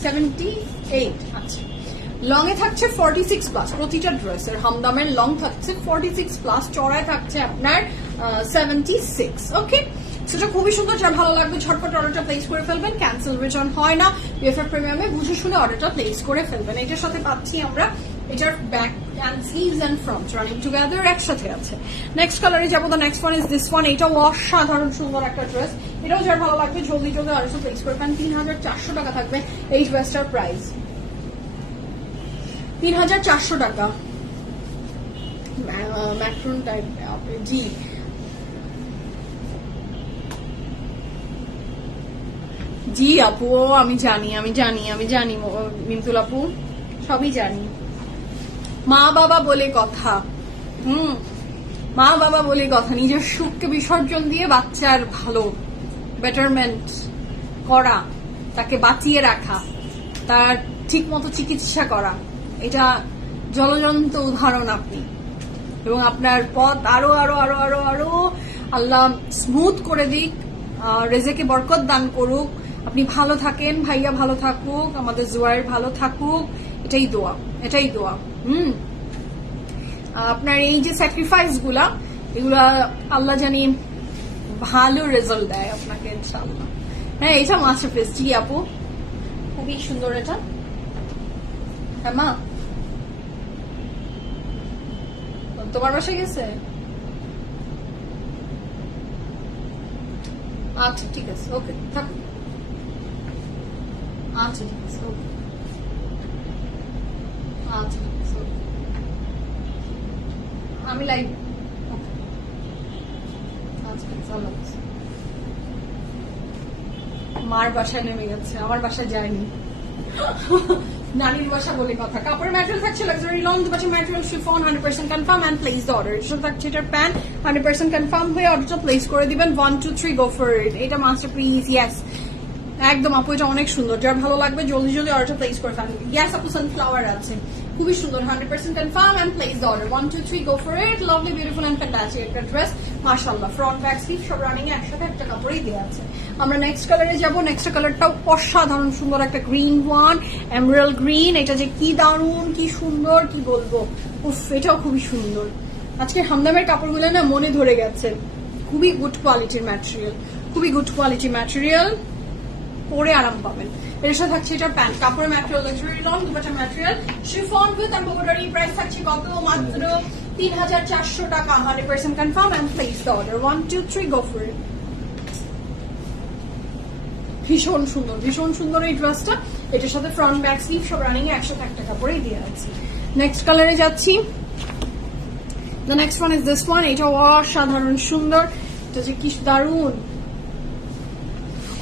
78। আচ্ছা, লং এ থাকছে 46+, প্রতিটা ড্রেসের হামদামের লং থাকছে 46+, চড়ায় থাকছে আপনার 76। ওকে, সেটা খুবই সুন্দর, যার ভালো লাগবে ঝটপট অর্ডারটা প্লেস করে ফেলবেন। ক্যান্সেল রিটার্ন হয় না, বিএফএফ প্রিমিয়ামে বুঝে শুনে অর্ডারটা প্লেস করে ফেলবেন। এটার সাথে পাচ্ছি আমরা এটার back and sleeves and front running together একসাথে আছে। নেক্সট কালারে যাবো, the next one is this one. এটাও অসাধারণ সুন্দর একটা ড্রেস, এটাও যার ভালো লাগবে জলদি জলদি অর্ডারটা প্লেস করে ফেলেন। ৩,৪০০ টাকা থাকবে এই ড্রেসটার প্রাইস, ৩,৪০০ টাকা। ম্যাক্রুন টাইপ, জি জি আপু, আমি জানি মিন্তুল আপু, সবই জানি। মা বাবা বলে কথা, মা বাবা বলে কথা, নিজের সুখকে বিসর্জন দিয়ে বাচ্চার ভালো বেটারমেন্ট করা, তাকে বাঁচিয়ে রাখা, তার ঠিক মতো চিকিৎসা করা, এটা জলজন্ত উদাহরণ আপনি। এবং আপনার পথ আরো আরো আরো আরো আরো আল্লাহ স্মুথ করে দিক, রেজেকে বরকত দান করুক, আপনি ভালো থাকেন, ভাইয়া ভালো থাকুক, আমাদের জুয়ার ভালো থাকুক, এটাই দোয়া, এটাই দোয়া। আপনার এই যে স্যাক্রিফাইস গুলা, এগুলা আল্লাহ জানি ভালো রেজাল্ট দেয় আপনাকে ইনশাআল্লাহ। হ্যাঁ, এটা মাস্টারপিস। জি আপু, খুবই সুন্দর এটা। হ্যাঁ মা, তোমার বাসায় গেছে? আচ্ছা ঠিক আছে, ওকে থাকো। আচ্ছা ঠিক আছে, ওকে। আচ্ছা ঠিক আছে, ওকে। আমি লাইভ, ওকে। আচ্ছা ঠিক আছে, আল্লাহ হাফেজ। মার বাসায় নেমে গেছে, আমার বাসায় যায়নি। নানির বাসা বলে কথা। কাপড়ের ম্যাটেরিয়াল থাকছে লাক্সারি লং, দুপাশে material chiffon, 100% confirm and place the order. এটা থাকছে এটার প্যান্ট, 100% কনফার্ম হয়ে অর্ডারটা প্লেস করে দিবেন। 1 2 3 গো ফর ইট। এটা মাস্টারপিস, ইয়েস একদম আপু, এটা অনেক সুন্দর, যার ভালো লাগবে জলদি জলদি অর্ডারটা প্লেস করে ফেলবেন। ইয়েস আপু, সানফ্লাওয়ার আছে, খুবই সুন্দর, 100% confirm and place the order. 1 2 3 go for it. Lovely beautiful and fantastic একটা ড্রেস, মাশাআল্লাহ। ফ্রন্ট ব্যাক স্লিভ সব রানিং এ একসাথে একটা কাপড়েই দেওয়া আছে। আমরা নেক্সট কালারে যাবো। নেক্সট কালারটাও অসাধারণ সুন্দর একটা গ্রিন ওয়ান, এমরাল্ড গ্রিন। এটা যে কি দারুণ, কি সুন্দর, কি বলবো, উফ, এটাও খুবই সুন্দর। আজকে হামদামের কাপড়গুলো না মনে ধরে গেছে, খুবই গুড কোয়ালিটির ম্যাটেরিয়াল, খুবই গুড কোয়ালিটি ম্যাটেরিয়াল, পরে আরাম পাবেন। এর সাথে থাকছে এটা প্যান্ট, কাপড়ের material luxury long, dupatta material chiffon with embroidery. Price থাকছে কত? মাত্র ৩,৪০০ টাকা। 100% confirm and place the order. 1 2 3 go for ইট। ভীষণ সুন্দর, ভীষণ সুন্দর এই ড্রেসটা। এটার সাথে ফ্রন্ট ব্যাক স্লিভ সব রানিং এ 100 টাকা করেই দিয়ে আছে। নেক্সট কালারে যাচ্ছি। The next one is this one. এটা অসাধারণ সুন্দর, এটা যে কি দারুণ।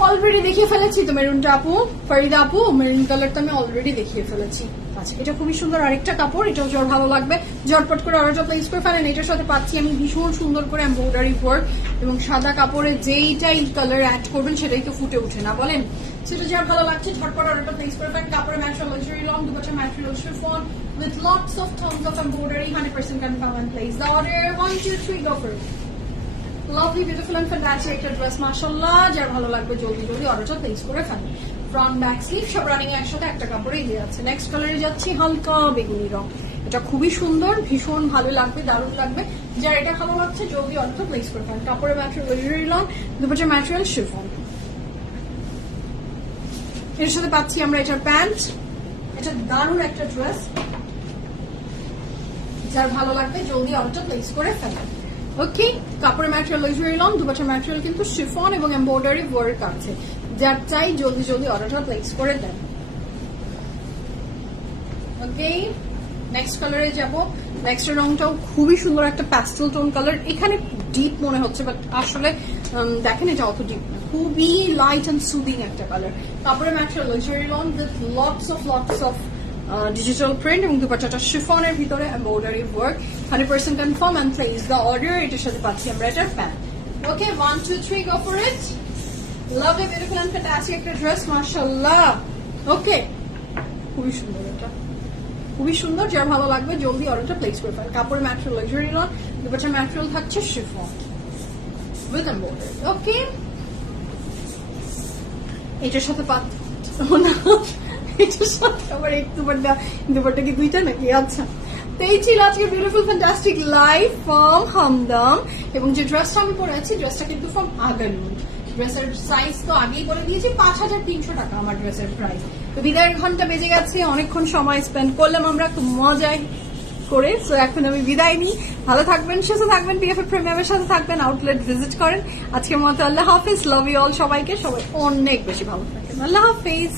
অলরেডি দেখিয়ে ফেলেছি তো মেরুনটা আপু, ফরিদা আপু, মেরুন কালারটা আমি অলরেডি দেখিয়ে ফেলেছি। আচ্ছা, এটা খুবই সুন্দর আরেকটা কাপড়, এটাও যার ভালো লাগবে ঝটপট করে অর্ডারটা প্লেস করে ফেলেন। এটার সাথে পাচ্ছি আমি ভীষণ সুন্দর করে এমব্রয়ডারি ওয়ার্ক, এবং সাদা কাপড়ে যেইটাই কালার অ্যাড করবেন সেটাই তো ফুটে ওঠে না বলেন। সেটা যার ভালো লাগছে ঝটপট অর্ডারটা প্লেস করে ফেলেন। কাপড়ের ম্যাটেরিয়াল লাক্সারি লং, দুপাশে material chiffon with lots of terms of embroidery. 100% confirm and place the order. 1 2 3 go for it. Lovely beautiful and fantastic একটা ড্রেস, মাশাআল্লাহ, যার ভালো লাগবে জলদি জলদি অর্ডারটা প্লেস করে ফেলেন। ফ্রন্ট ব্যাক স্লিভ সব রানিং এর একসাথে একটা কাপড়েই দেওয়া আছে। নেক্সট কালারে যাচ্ছি, হালকা বেগুনি রং। এটা খুবই সুন্দর, ভীষণ ভালো লাগবে, দারুণ লাগবে। যার এটা ভালো লাগছে জলদি অর্ডারটা প্লেস করে ফেলেন। কাপড়ের ম্যাটেরিয়াল লাক্সারি লং, দুপাশে ম্যাটেরিয়াল শিফন। এর সাথে পাচ্ছি আমরা এটার প্যান্ট। এটা দারুণ একটা ড্রেস, যার ভালো লাগবে জলদি অর্ডারটা প্লেস করে ফেলেন। ওকে, কাপড়ের ম্যাটেরিয়াল লাক্সারি লং, দুপাশে ম্যাটেরিয়াল কিন্তু শিফন এবং এমব্রয়ডারি ওয়ার্ক আছে। যার চাই জলদি জলদি অর্ডারটা প্লেস করে দেন। ওকে, নেক্সট কালারে যাব। নেক্সট রংটাও খুবই সুন্দর, একটা প্যাস্টেল টোন কালার। এখানে ডিপ মনে হচ্ছে, বাট আসলে দেখেন এটা অত ডিপ না, খুবই লাইট অ্যান্ড সুদিং একটা কালার। কাপড়ের material luxury loan with lots of digital print, এবং দুপাট্টাটা শিফনের ভিতরে embroidery work. 100% confirm and place the order. এটার সাথে পাচ্ছি আমরা এটার pant. Okay, 1 2 3 go for it. Lovely beautiful and fantastic একটা ড্রেস, মাশাআল্লাহ। ওকে, খুবই সুন্দর, এটা খুবই সুন্দর। যার ভালো লাগবে জলদি অর্ডারটা প্লেস করে ফেল। কাপড়ের ম্যাটেরিয়াল লাক্সারি লন, দুপাট্টার ম্যাটেরিয়াল থাকছে শিফন উইথ এমব্রয়ডারি। ওকে, এটার সাথে এটার সাথে আবার এক দুপাট্টা কি দুইটা নাকি? আচ্ছা, তো এই ছিল আজকে বিউটিফুল ফ্যান্টাস্টিক লাইভ ফ্রম হামদাম। এবং যে ড্রেসটা আমি পরে আছি, ড্রেসটা কিন্তু ফ্রম আগানু। ড্রেসের সাইজ তো আগেই বলে দিয়েছি, 5300 টাকা আমার ড্রেসের প্রাইস। তো বিদায়ের ঘন্টা বেজে গেছে, অনেকক্ষণ সময় স্পেন্ড করলাম আমরা খুব মজায় করে। সো এখন আমি বিদায় নিই। ভালো থাকবেন, সুস্থ থাকবেন, পিএফএ প্রিমিয়ামের সাথে থাকবেন, আউটলেট ভিজিট করেন। আজকের মতো আল্লাহ হাফিজ, লাভ ইউ অল। সবাইকে, সবাই অনেক বেশি ভালো থাকবেন। আল্লাহ হাফিজ।